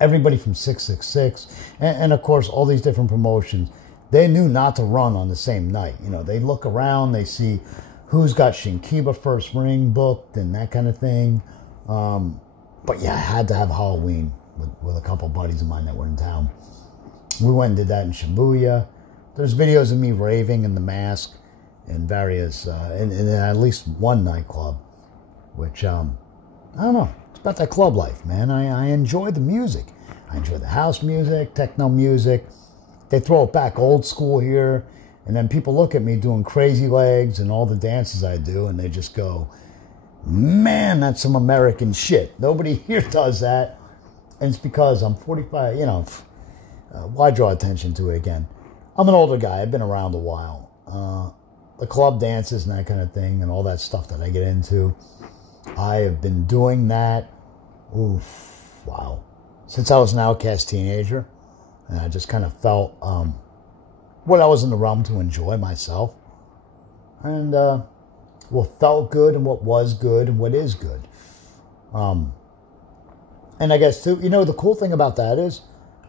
Everybody from 666, and of course all these different promotions, they knew not to run on the same night. They look around, they see who's got Shinkiba first ring booked and that kind of thing. But yeah, I had to have Halloween with a couple buddies of mine that were in town. We went and did that in Shibuya. There's videos of me raving in the mask in various, in at least one nightclub, which, I don't know, it's about that club life, man. I enjoy the music. I enjoy the house music, techno music. They throw it back old school here, and then people look at me doing crazy legs and all the dances I do, and they just go, man, that's some American shit. Nobody here does that, and it's because I'm 45, why draw attention to it again? I'm an older guy. I've been around a while. The club dances and that kind of thing and all that stuff that I get into, I have been doing that, since I was an outcast teenager. And I just kind of felt what I was in the realm to enjoy myself. And what felt good and what was good and what is good. And I guess, too, the cool thing about that is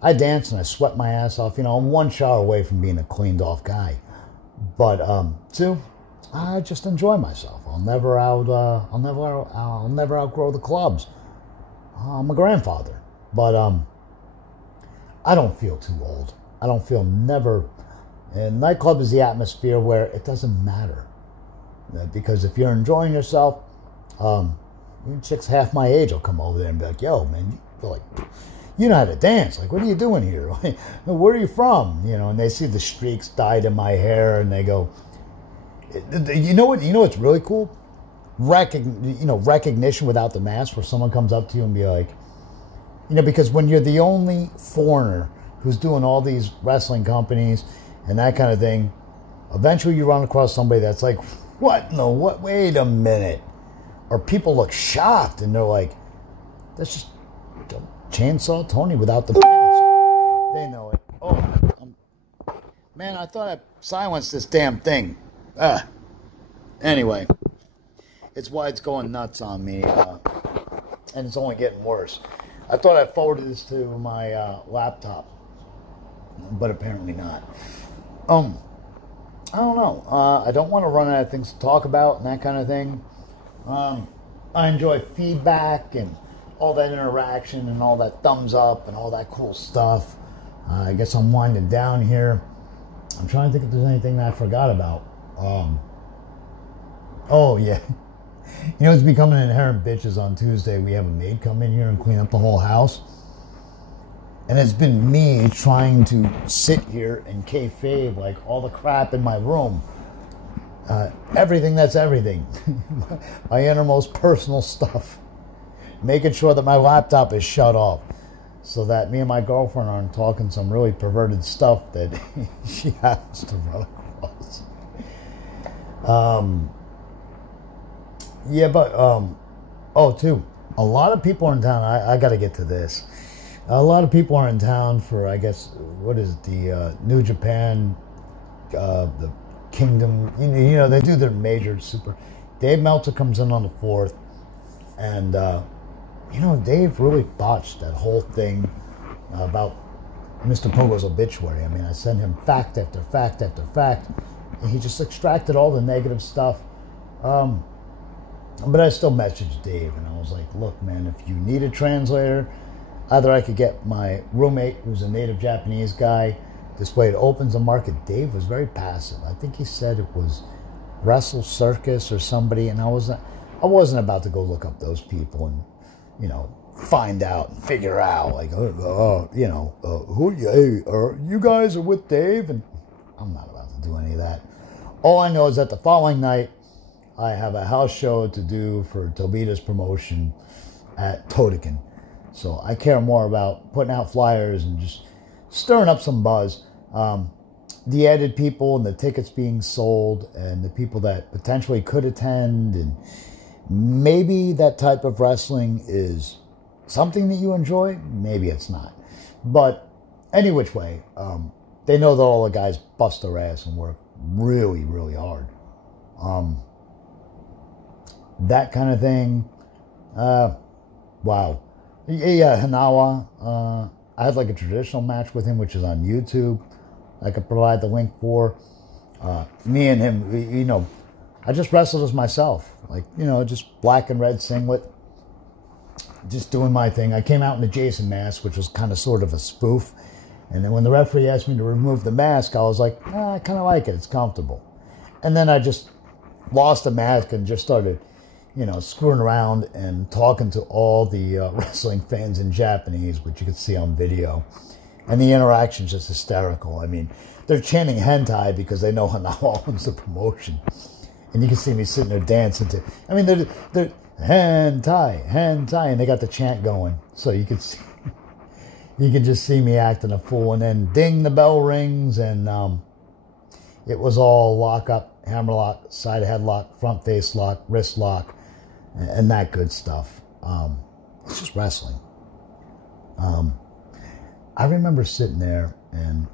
I dance and I sweat my ass off. I'm one shower away from being a cleaned off guy. But, two, I just enjoy myself. I'll never outgrow the clubs. I'm a grandfather. But, I don't feel too old. I don't feel never. And nightclub is the atmosphere where it doesn't matter. Because if you're enjoying yourself, chicks half my age will come over there and be like, yo, man, you know how to dance. Like, what are you doing here? Where are you from? And they see the streaks dyed in my hair and they go, you know what's really cool? Recognition without the mask, where someone comes up to you and be like, because when you're the only foreigner who's doing all these wrestling companies and that kind of thing, eventually you run across somebody that's like, what? No, what? Wait a minute. Or people look shocked and they're like, that's just Chainsaw Tony without the mask. They know it. Oh, man, I thought I silenced this damn thing. Anyway, it's why it's going nuts on me, and it's only getting worse. I thought I forwarded this to my laptop, but apparently not. I don't know. I don't want to run out of things to talk about and that kind of thing. I enjoy feedback and all that interaction and all that thumbs up and all that cool stuff. I guess I'm winding down here. I'm trying to think if there's anything that I forgot about. Oh, yeah. You know, it's becoming inherent bitches on Tuesday. We have a maid come in here and clean up the whole house. And it's been me trying to sit here and kayfabe like all the crap in my room. Everything that's everything. My innermost personal stuff. Making sure that my laptop is shut off. So that me and my girlfriend aren't talking some really perverted stuff that she happens to run across. Yeah, but, too, a lot of people are in town. I got to get to this. A lot of people are in town for, I guess, what is it, the New Japan, the Kingdom. You know, they do their major super. Dave Meltzer comes in on the 4th, and, you know, Dave really botched that whole thing about Mr. Pogo's obituary. I mean, I sent him fact after fact after fact, and he just extracted all the negative stuff. But I still messaged Dave, and I was like, look, man, if you need a translator, either I could get my roommate, who's a native Japanese guy, this way it opens a market. Dave was very passive. I think he said it was Wrestle Circus or somebody, and I wasn't about to go look up those people and, you know, find out and figure out, like, you you guys are with Dave? And I'm not about to do any of that. All I know is that the following night, I have a house show to do for Tobita's promotion at Totoken. So I care more about putting out flyers and just stirring up some buzz. The added people and the tickets being sold and the people that potentially could attend, and maybe that type of wrestling is something that you enjoy. Maybe it's not. But any which way, they know that all the guys bust their ass and work really, really hard. That kind of thing. Wow. Yeah, Hanawa. I had like a traditional match with him, which is on YouTube. I could provide the link for. Me and him, you know, I just wrestled as myself. Like, you know, just black and red singlet. Just doing my thing. I came out in the Jason mask, which was kind of sort of a spoof. And then when the referee asked me to remove the mask, I was like, I kind of like it. It's comfortable. And then I just lost the mask and just started, you know, screwing around and talking to all the wrestling fans in Japanese, which you can see on video. And the interaction's just hysterical. I mean, they're chanting hentai because they know Hanawa owns the promotion. And you can see me sitting there dancing to, I mean, they're hentai, hentai, and they got the chant going. So you could see, you could just see me acting a fool. And then ding, the bell rings, and it was all lock up, hammer lock, side headlock, front face lock, wrist lock, and that good stuff. It's just wrestling. I remember sitting there and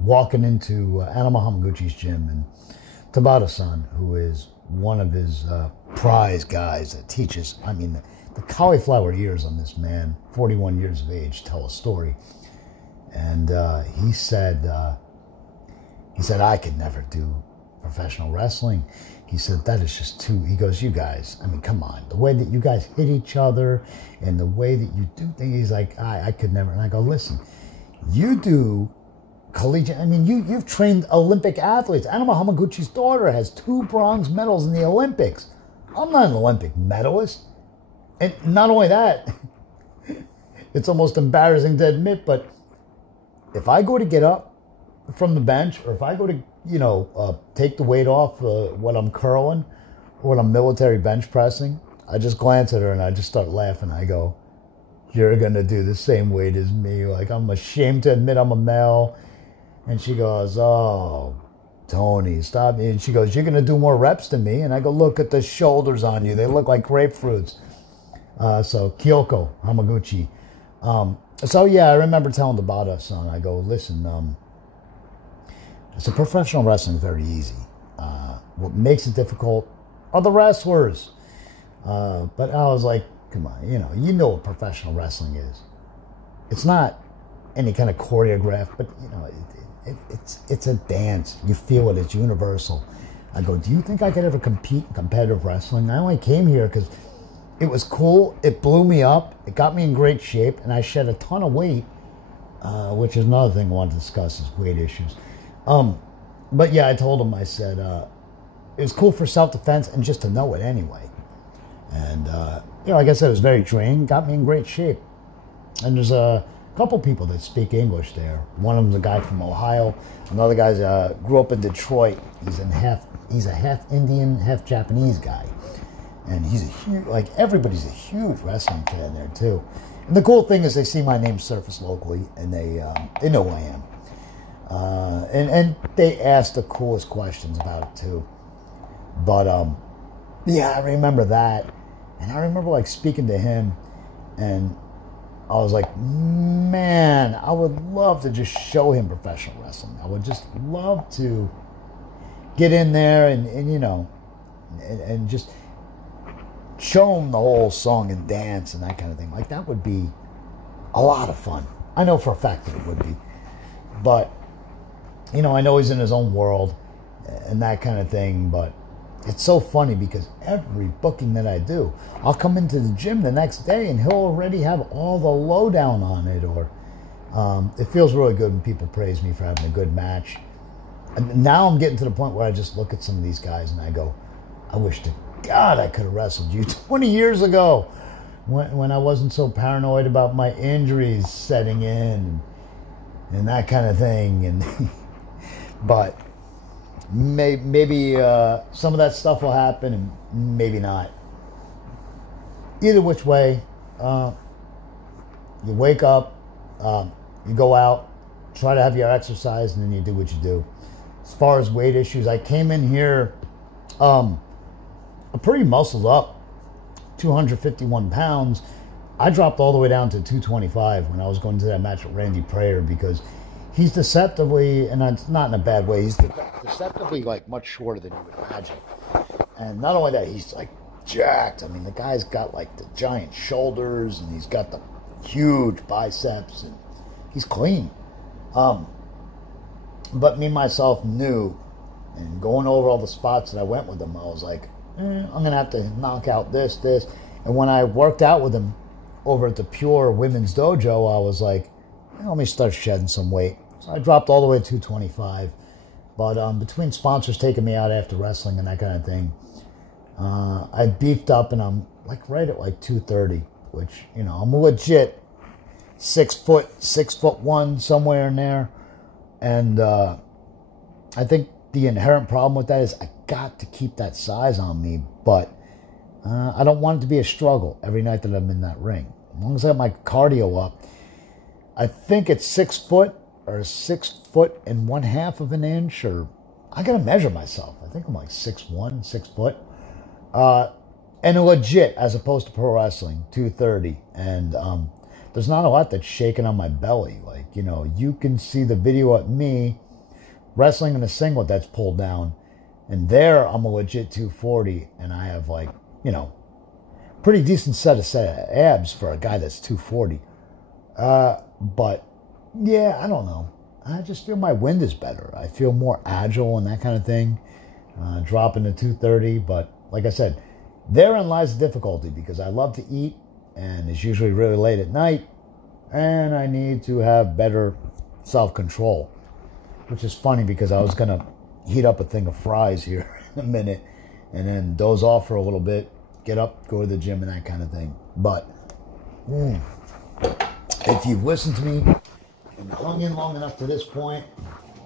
walking into Anima Hamaguchi's gym, and Tabata-san, who is one of his prize guys that teaches, I mean, the cauliflower ears on this man, 41 years of age, tell a story. And he said, I could never do professional wrestling. He said, that is just too, he goes, you guys, I mean, come on. The way that you guys hit each other and the way that you do things, he's like, I could never. And I go, listen, you do collegiate, I mean, you've trained Olympic athletes. Anima Hamaguchi's daughter has 2 bronze medals in the Olympics. I'm not an Olympic medalist. And not only that, it's almost embarrassing to admit, but if I go to get up from the bench, or if I go to, you know, take the weight off when I'm curling or when I'm military bench pressing, I just glance at her and I just start laughing. I go, you're going to do the same weight as me. Like, I'm ashamed to admit I'm a male. And she goes, oh, Tony, stop. And she goes, you're going to do more reps than me. And I go, look at the shoulders on you. They look like grapefruits. So Kyoko Hamaguchi. So, yeah, I remember telling Tabata-san, I go, listen, so professional wrestling is very easy. What makes it difficult are the wrestlers. But I was like, come on, you know what professional wrestling is. It's not any kind of choreographed, but, it's a dance. You feel it. It's universal. I go, do you think I could ever compete in competitive wrestling? I only came here because it was cool. It blew me up. It got me in great shape, and I shed a ton of weight, which is another thing I want to discuss is weight issues. But yeah, I told him, I said, it was cool for self-defense and just to know it anyway. And, like I said, it was very draining, got me in great shape. And there's a couple people that speak English there. One of them's a guy from Ohio. Another guy's grew up in Detroit. He's a half Indian, half Japanese guy. And he's a huge, everybody's a huge wrestling fan there too. And the cool thing is they see my name surface locally and they know who I am. And they ask the coolest questions about it too. But yeah, I remember that. And I remember speaking to him, and I was like, man, I would love to just show him professional wrestling. I would just love to get in there and just show him the whole song and dance and that kind of thing. That would be a lot of fun. I know for a fact that it would be. But, I know he's in his own world and that kind of thing, but it's so funny because every booking that I do, I'll come into the gym the next day and he'll already have all the lowdown on it. Or it feels really good when people praise me for having a good match. And now I'm getting to the point where I just look at some of these guys and I go, I wish to God I could have wrestled you 20 years ago when I wasn't so paranoid about my injuries setting in and that kind of thing. And but maybe some of that stuff will happen and maybe not. Either which way, you wake up, you go out, try to have your exercise, and then you do what you do. As far as weight issues, I came in here pretty muscled up, 251 pounds. I dropped all the way down to 225 when I was going to that match with Randy Prayer because he's deceptively, and it's not in a bad way, he's deceptively much shorter than you would imagine. And not only that, he's jacked. I mean, the guy's got the giant shoulders and he's got the huge biceps and he's clean. But me, myself, knew, and going over all the spots that I went with him, I was like, I'm going to have to knock out this. And when I worked out with him over at the Pure Women's Dojo, I was like, let me start shedding some weight. So I dropped all the way to 225. But between sponsors taking me out after wrestling and that kind of thing, I beefed up and I'm right at 230, which, I'm a legit 6'1", somewhere in there. And I think the inherent problem with that is I got to keep that size on me, but I don't want it to be a struggle every night that I'm in that ring. As long as I have my cardio up, I think it's 6 foot or 6 foot and 1/2 of an inch, or I got to measure myself. I think I'm 6'1", 6 foot. And legit, as opposed to pro wrestling, 230. And there's not a lot that's shaking on my belly. You can see the video of me wrestling in a singlet that's pulled down. And there, I'm a legit 240. And I have pretty decent set of abs for a guy that's 240. But yeah, I don't know. I just feel my wind is better. I feel more agile and that kind of thing. Dropping to 230. But like I said, therein lies the difficulty because I love to eat and it's usually really late at night. And I need to have better self-control. Which is funny because I was going to heat up a thing of fries here in a minute and then doze off for a little bit, get up, go to the gym and that kind of thing. But if you've listened to me and hung in long enough to this point,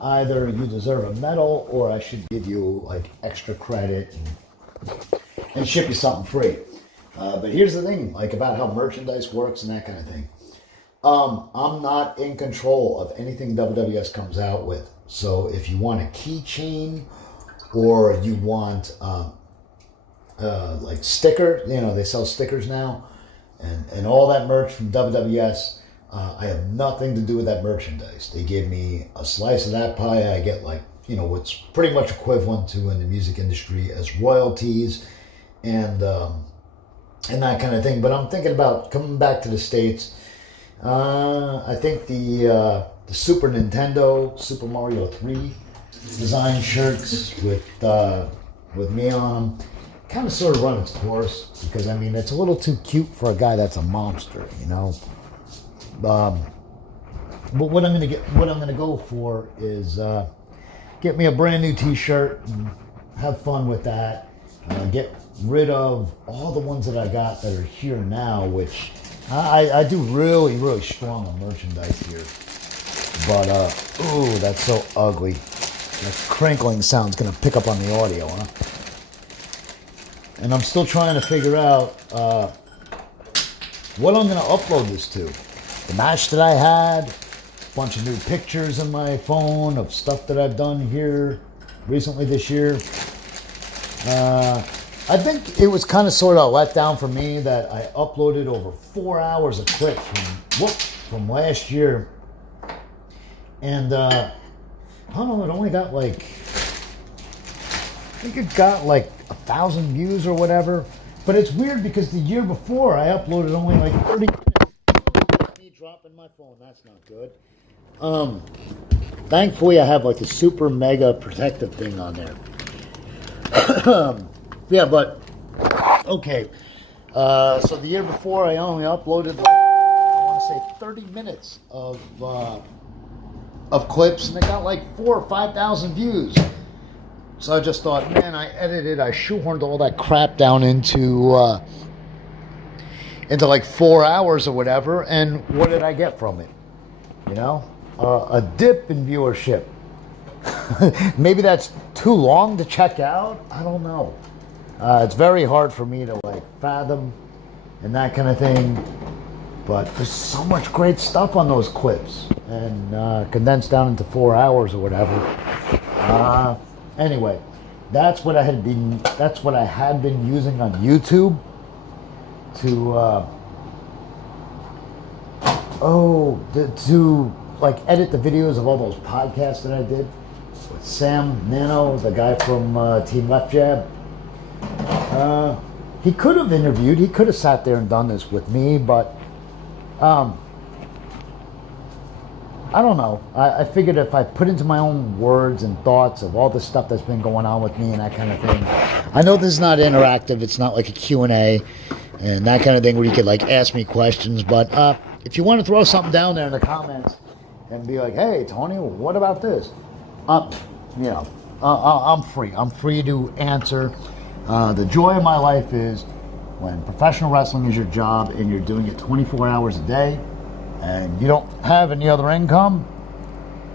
either you deserve a medal or I should give you extra credit and ship you something free. But here's the thing, about how merchandise works and that kind of thing. I'm not in control of anything WWS comes out with. So if you want a keychain or you want sticker, they sell stickers now and all that merch from WWS, I have nothing to do with that merchandise. They give me a slice of that pie. I get what's pretty much equivalent to in the music industry as royalties and that kind of thing. But I'm thinking about coming back to the States. I think the the Super Nintendo, Super Mario 3 design shirts with me on them. Kind of sort of run its course because, I mean, it's a little too cute for a guy that's a monster, you know. But what I'm gonna go for is get me a brand new T-shirt and have fun with that. Get rid of all the ones that I got that are here now, which I do really, really strong on merchandise here. But ooh, that's so ugly. That crinkling sound's gonna pick up on the audio, huh? And I'm still trying to figure out what I'm gonna upload this to. The match that I had, a bunch of new pictures in my phone of stuff that I've done here recently this year. I think it was kind of sort of a letdown for me that I uploaded over 4 hours of clips from last year. And I don't know, it only got like, I think it got like 1,000 views or whatever. But it's weird because the year before I uploaded only like 30 minutes. Me dropping my phone, that's not good. Thankfully I have like a super mega protective thing on there. Yeah, but okay. So the year before I only uploaded like, I want to say 30 minutes of clips, and it got like 4,000 or 5,000 views. So I just thought, man, I shoehorned all that crap down into like 4 hours or whatever, and what did I get from it? You know, a dip in viewership. Maybe that's too long to check out. I don't know. It's very hard for me to like fathom and that kind of thing. But there's so much great stuff on those clips, and condensed down into 4 hours or whatever. Anyway, that's what I had been using on YouTube to like edit the videos of all those podcasts that I did with Sam Nano, the guy from Team Left Jab. He could have interviewed, he could have sat there and done this with me, but I don't know. I figured if I put into my own words and thoughts of all the stuff that's been going on with me and that kind of thing. I know this is not interactive. It's not like a Q&A and that kind of thing where you could like ask me questions. But if you want to throw something down there in the comments and be like, hey, Tony, what about this? You know, I'm free. I'm free to answer. The joy of my life is when professional wrestling is your job and you're doing it 24 hours a day and you don't have any other income,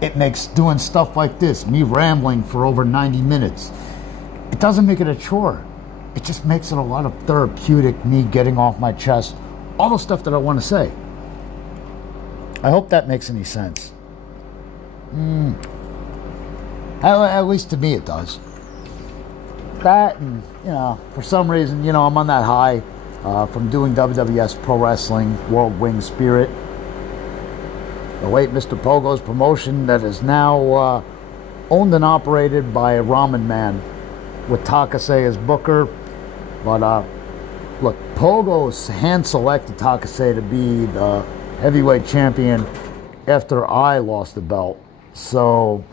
it makes doing stuff like this, me rambling for over 90 minutes, it doesn't make it a chore. It just makes it a lot of therapeutic, me getting off my chest all the stuff that I want to say. I hope that makes any sense. At least to me it does. That, and you know, for some reason, you know, I'm on that high from doing WWS Pro Wrestling World Wing Spirit, the late Mr. Pogo's promotion that is now owned and operated by a Ramen Man with Takase as booker. But look, Pogo's hand selected Takase to be the heavyweight champion after I lost the belt. So,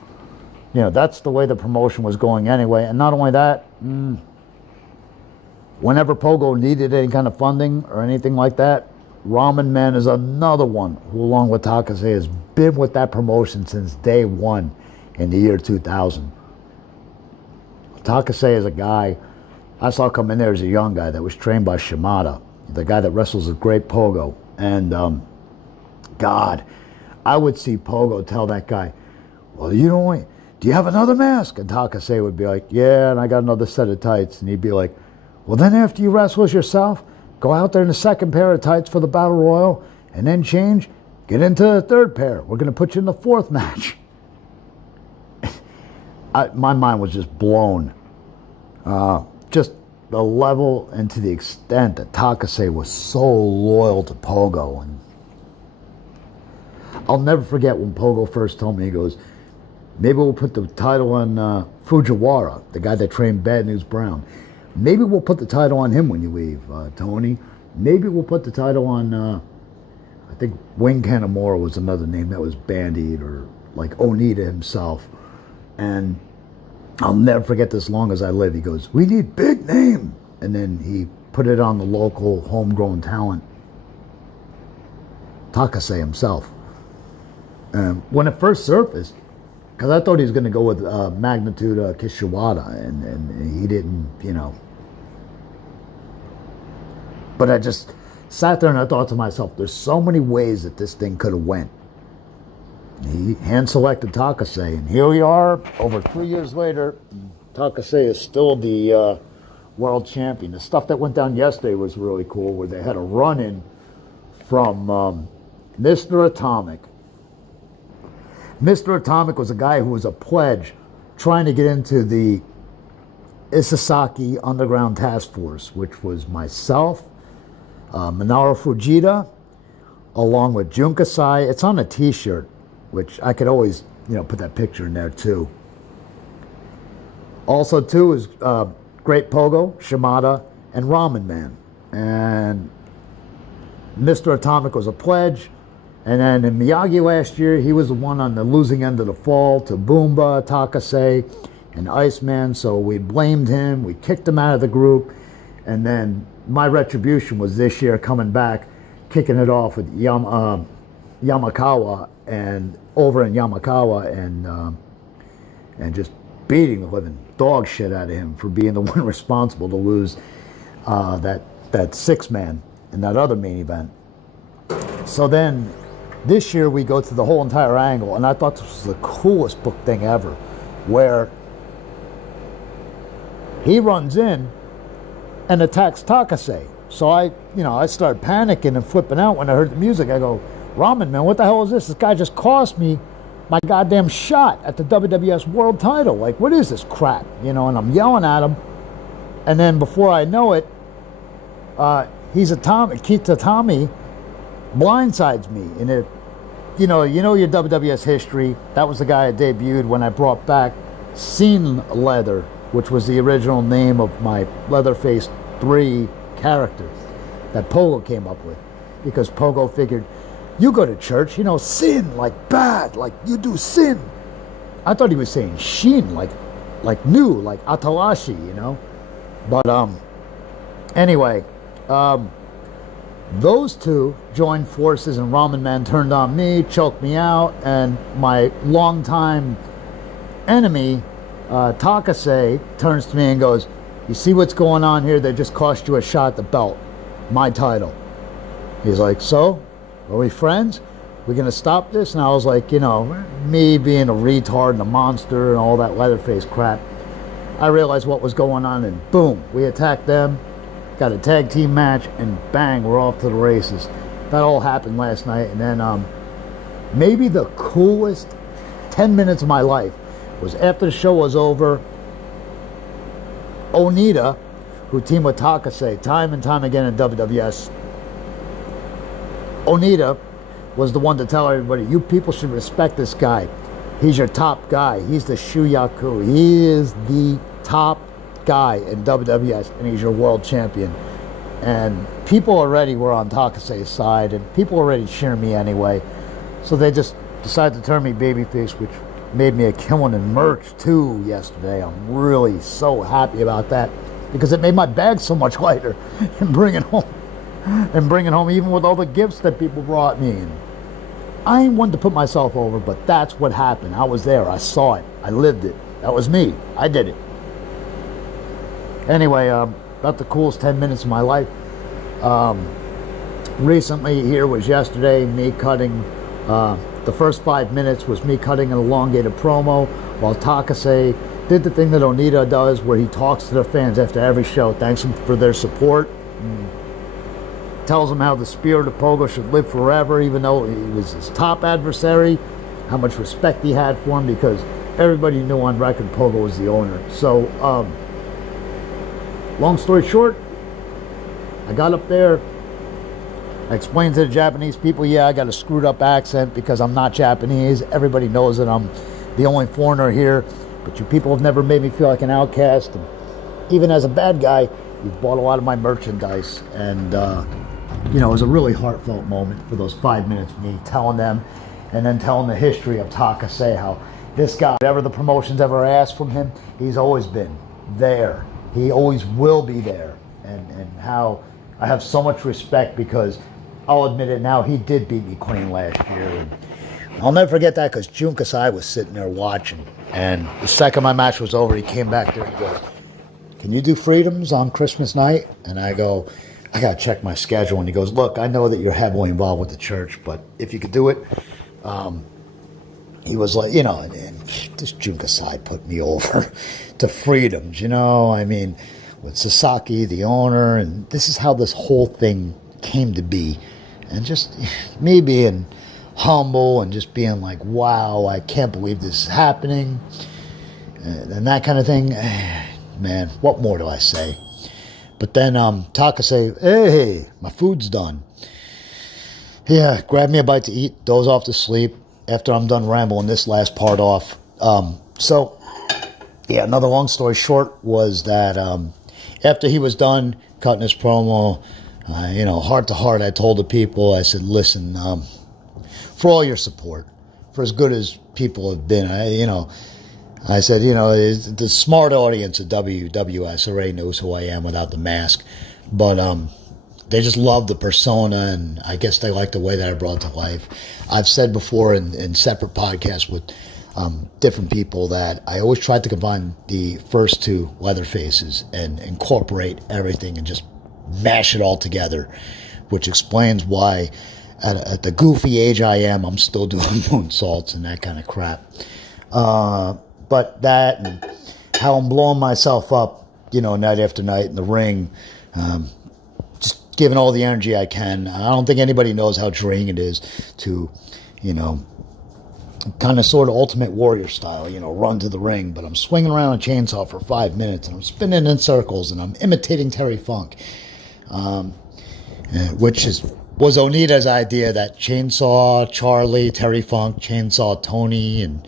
you know, that's the way the promotion was going anyway. And not only that, whenever Pogo needed any kind of funding or anything like that, Ramen Man is another one who, along with Takase, has been with that promotion since day one in the year 2000. Takase is a guy I saw come in there as a young guy that was trained by Shimada, the guy that wrestles a great Pogo. And God, I would see Pogo tell that guy, well, you don't, do you have another mask? And Takase would be like, yeah, and I got another set of tights. And he'd be like, well, then after you wrestle as yourself, go out there in the second pair of tights for the Battle Royal, and then change, get into the third pair. We're going to put you in the fourth match. My mind was just blown. Just the level and to the extent that Takase was so loyal to Pogo. And I'll never forget when Pogo first told me, he goes, maybe we'll put the title on Fujiwara, the guy that trained Bad News Brown. Maybe we'll put the title on him when you leave, Tony. Maybe we'll put the title on, I think Wing Kanamura was another name that was bandied, or like Onita himself. And I'll never forget this long as I live. He goes, "We need big name." And then he put it on the local homegrown talent, Takase himself. And when it first surfaced, because I thought he was going to go with Magnitude Kishiwada, and he didn't, you know. But I just sat there and I thought to myself, there's so many ways that this thing could have went. He hand-selected Takase, and here we are, over 3 years later. Takase is still the world champion. The stuff that went down yesterday was really cool, where they had a run-in from Mr. Atomic. Mr. Atomic was a guy who was a pledge trying to get into the Isesaki Underground Task Force, which was myself, Minoru Fujita, along with Jun Kasai. It's on a t-shirt, which I could always, you know, put that picture in there too. Also too is Great Pogo, Shimada, and Ramen Man. And Mr. Atomic was a pledge. And then in Miyagi last year, he was the one on the losing end of the fall to Boomba, Takase, and Iceman. So we blamed him. We kicked him out of the group. And then my retribution was this year coming back, kicking it off with Yamakawa, and over in Yamakawa, and just beating the living dog shit out of him for being the one responsible to lose that six-man in that other main event. So then this year we go through the whole entire angle, and I thought this was the coolest book thing ever, where he runs in and attacks Takase. So I started panicking and flipping out when I heard the music. I go, "Ramen Man, what the hell is this? This guy just cost me my goddamn shot at the WWS World Title. Like, what is this crap?" You know, and I'm yelling at him. And then before I know it, Keith Tatami blindsides me. And if you know your WWS history, that was the guy I debuted when I brought back Scene Leather, which was the original name of my Leatherface 3 character that Pogo came up with, because Pogo figured, you go to church, you know, sin, like bad, like you do sin. I thought he was saying shin, like new, like Atalashi, you know. But anyway, those two joined forces, and Ramen Man turned on me, choked me out, and my longtime enemy, Takase, turns to me and goes, "You see what's going on here? They just cost you a shot at the belt, my title." He's like, "So, are we friends? We're going to stop this?" And I was like, you know, me being a retard and a monster and all that Leatherface crap, I realized what was going on, and boom, we attacked them, got a tag team match, and bang, we're off to the races. That all happened last night. And then maybe the coolest 10 minutes of my life was after the show was over, Onita, who teamed with Takase time and time again in WWS, Onita was the one to tell everybody, you people should respect this guy. He's your top guy. He's the Shuyaku. He is the top guy in WWS, and he's your world champion. And people already were on Takase's side, and people already cheering me anyway. So they just decided to turn me babyface, which made me a killing in merch too yesterday. I'm really so happy about that, because it made my bag so much lighter and bringing home even with all the gifts that people brought me. And I ain't one to put myself over, but that's what happened. I was there. I saw it. I lived it. That was me. I did it. Anyway, about the coolest 10 minutes of my life. Recently, here was yesterday, me cutting, the first 5 minutes was me cutting an elongated promo, while Takase did the thing that Onita does, where he talks to the fans after every show, thanks them for their support, tells them how the spirit of Pogo should live forever, even though he was his top adversary, how much respect he had for him, because everybody knew on record Pogo was the owner. So, long story short, I got up there, I explained to the Japanese people, yeah, I got a screwed up accent because I'm not Japanese. Everybody knows that I'm the only foreigner here, but you people have never made me feel like an outcast. And even as a bad guy, you've bought a lot of my merchandise, and you know, it was a really heartfelt moment for those 5 minutes, me telling them, and then telling the history of Takase, how this guy, whatever the promotions ever asked from him, he's always been there. He always will be there. And how I have so much respect, because I'll admit it now, he did beat me clean last year. And I'll never forget that, because Jun Kasai was sitting there watching. And the second my match was over, he came back there and goes, "Can you do Freedoms on Christmas night?" And I go, "I got to check my schedule." And he goes, "Look, I know that you're heavily involved with the church, but if you could do it." He was like, you know, and this Jun Kasai put me over to Freedoms, you know. I mean, with Sasaki, the owner, and this is how this whole thing came to be. And just me being humble and just being like, wow, I can't believe this is happening. And that kind of thing. Man, what more do I say? But then Takase, hey, my food's done. Yeah, grab me a bite to eat, doze off to sleep after I'm done rambling this last part off. So, yeah, another long story short was that after he was done cutting his promo, you know, heart to heart, I told the people, I said, listen, for all your support, for as good as people have been, I said, you know, the smart audience of WWS already knows who I am without the mask, but they just love the persona, and I guess they like the way that I brought it to life. I've said before in separate podcasts with different people that I always tried to combine the first two Leatherfaces and incorporate everything and just mash it all together, which explains why at the goofy age I am, I'm still doing moonsaults and that kind of crap. But that and how I'm blowing myself up, you know, night after night in the ring, just giving all the energy I can. I don't think anybody knows how draining it is to, you know, kind of sort of Ultimate Warrior style, you know, run to the ring, but I'm swinging around a chainsaw for 5 minutes, and I'm spinning in circles, and I'm imitating Terry Funk, which was Onita's idea, that Chainsaw Charlie, Terry Funk, Chainsaw Tony, and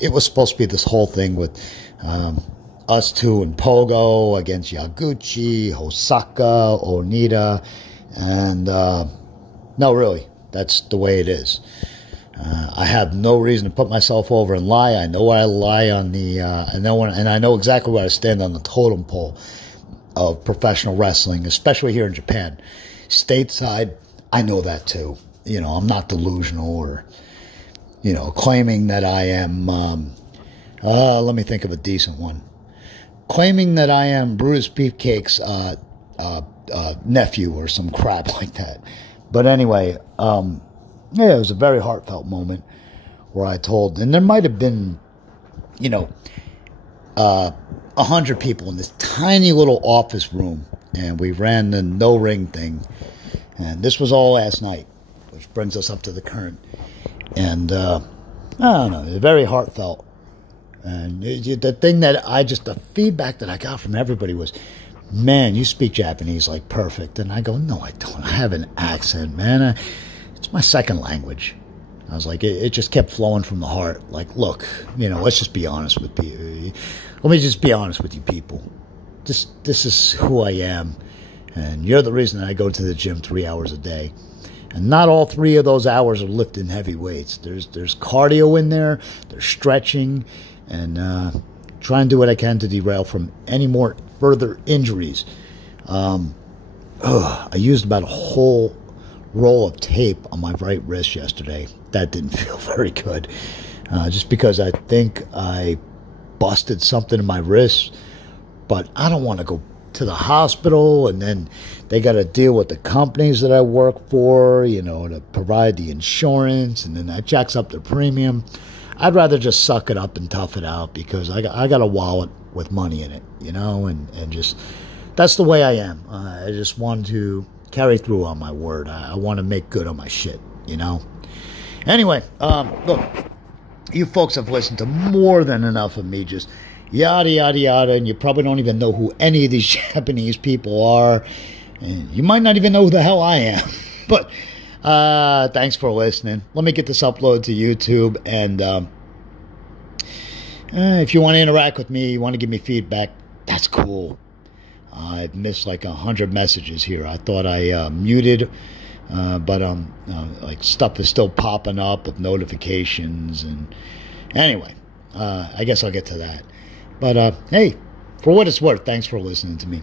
it was supposed to be this whole thing with us two and Pogo against Yaguchi, Hosaka, Onita, and no, really, that's the way it is. I have no reason to put myself over and lie. I know I lie on the, and I know exactly where I stand on the totem pole of professional wrestling, especially here in Japan. Stateside, I know that too. You know, I'm not delusional or, you know, claiming that I am, let me think of a decent one. Claiming that I am Brutus Beefcake's nephew or some crap like that. But anyway, yeah, it was a very heartfelt moment where I told, and there might have been, you know, 100 people in this tiny little office room, and we ran the no ring thing, and this was all last night, which brings us up to the current, and I don't know, it was very heartfelt, and the thing that the feedback that I got from everybody was, man, you speak Japanese like perfect, and I go, no, I don't, I have an accent, man, it's my second language. I was like, it just kept flowing from the heart. Like, look, you know, let's just be honest with you. Let me just be honest with you people. This is who I am. And you're the reason I go to the gym 3 hours a day. And not all 3 of those hours are lifting heavy weights. There's cardio in there. There's stretching. And try and do what I can to derail from any more further injuries. I used about a whole roll of tape on my right wrist yesterday. That didn't feel very good. Just because I think I busted something in my wrist. But I don't want to go to the hospital, and then they got to deal with the companies that I work for, you know, to provide the insurance, and then that jacks up the premium. I'd rather just suck it up and tough it out, because I got a wallet with money in it, you know, and just, that's the way I am. I just want to carry through on my word. I want to make good on my shit, you know. Anyway, look, you folks have listened to more than enough of me just yada, yada, yada, and you probably don't even know who any of these Japanese people are, and you might not even know who the hell I am, but thanks for listening. Let me get this uploaded to YouTube, and if you want to interact with me, you want to give me feedback, that's cool. I've missed like 100 messages here. I thought I muted, but like stuff is still popping up with notifications. And anyway, I guess I'll get to that. But hey, for what it's worth, thanks for listening to me.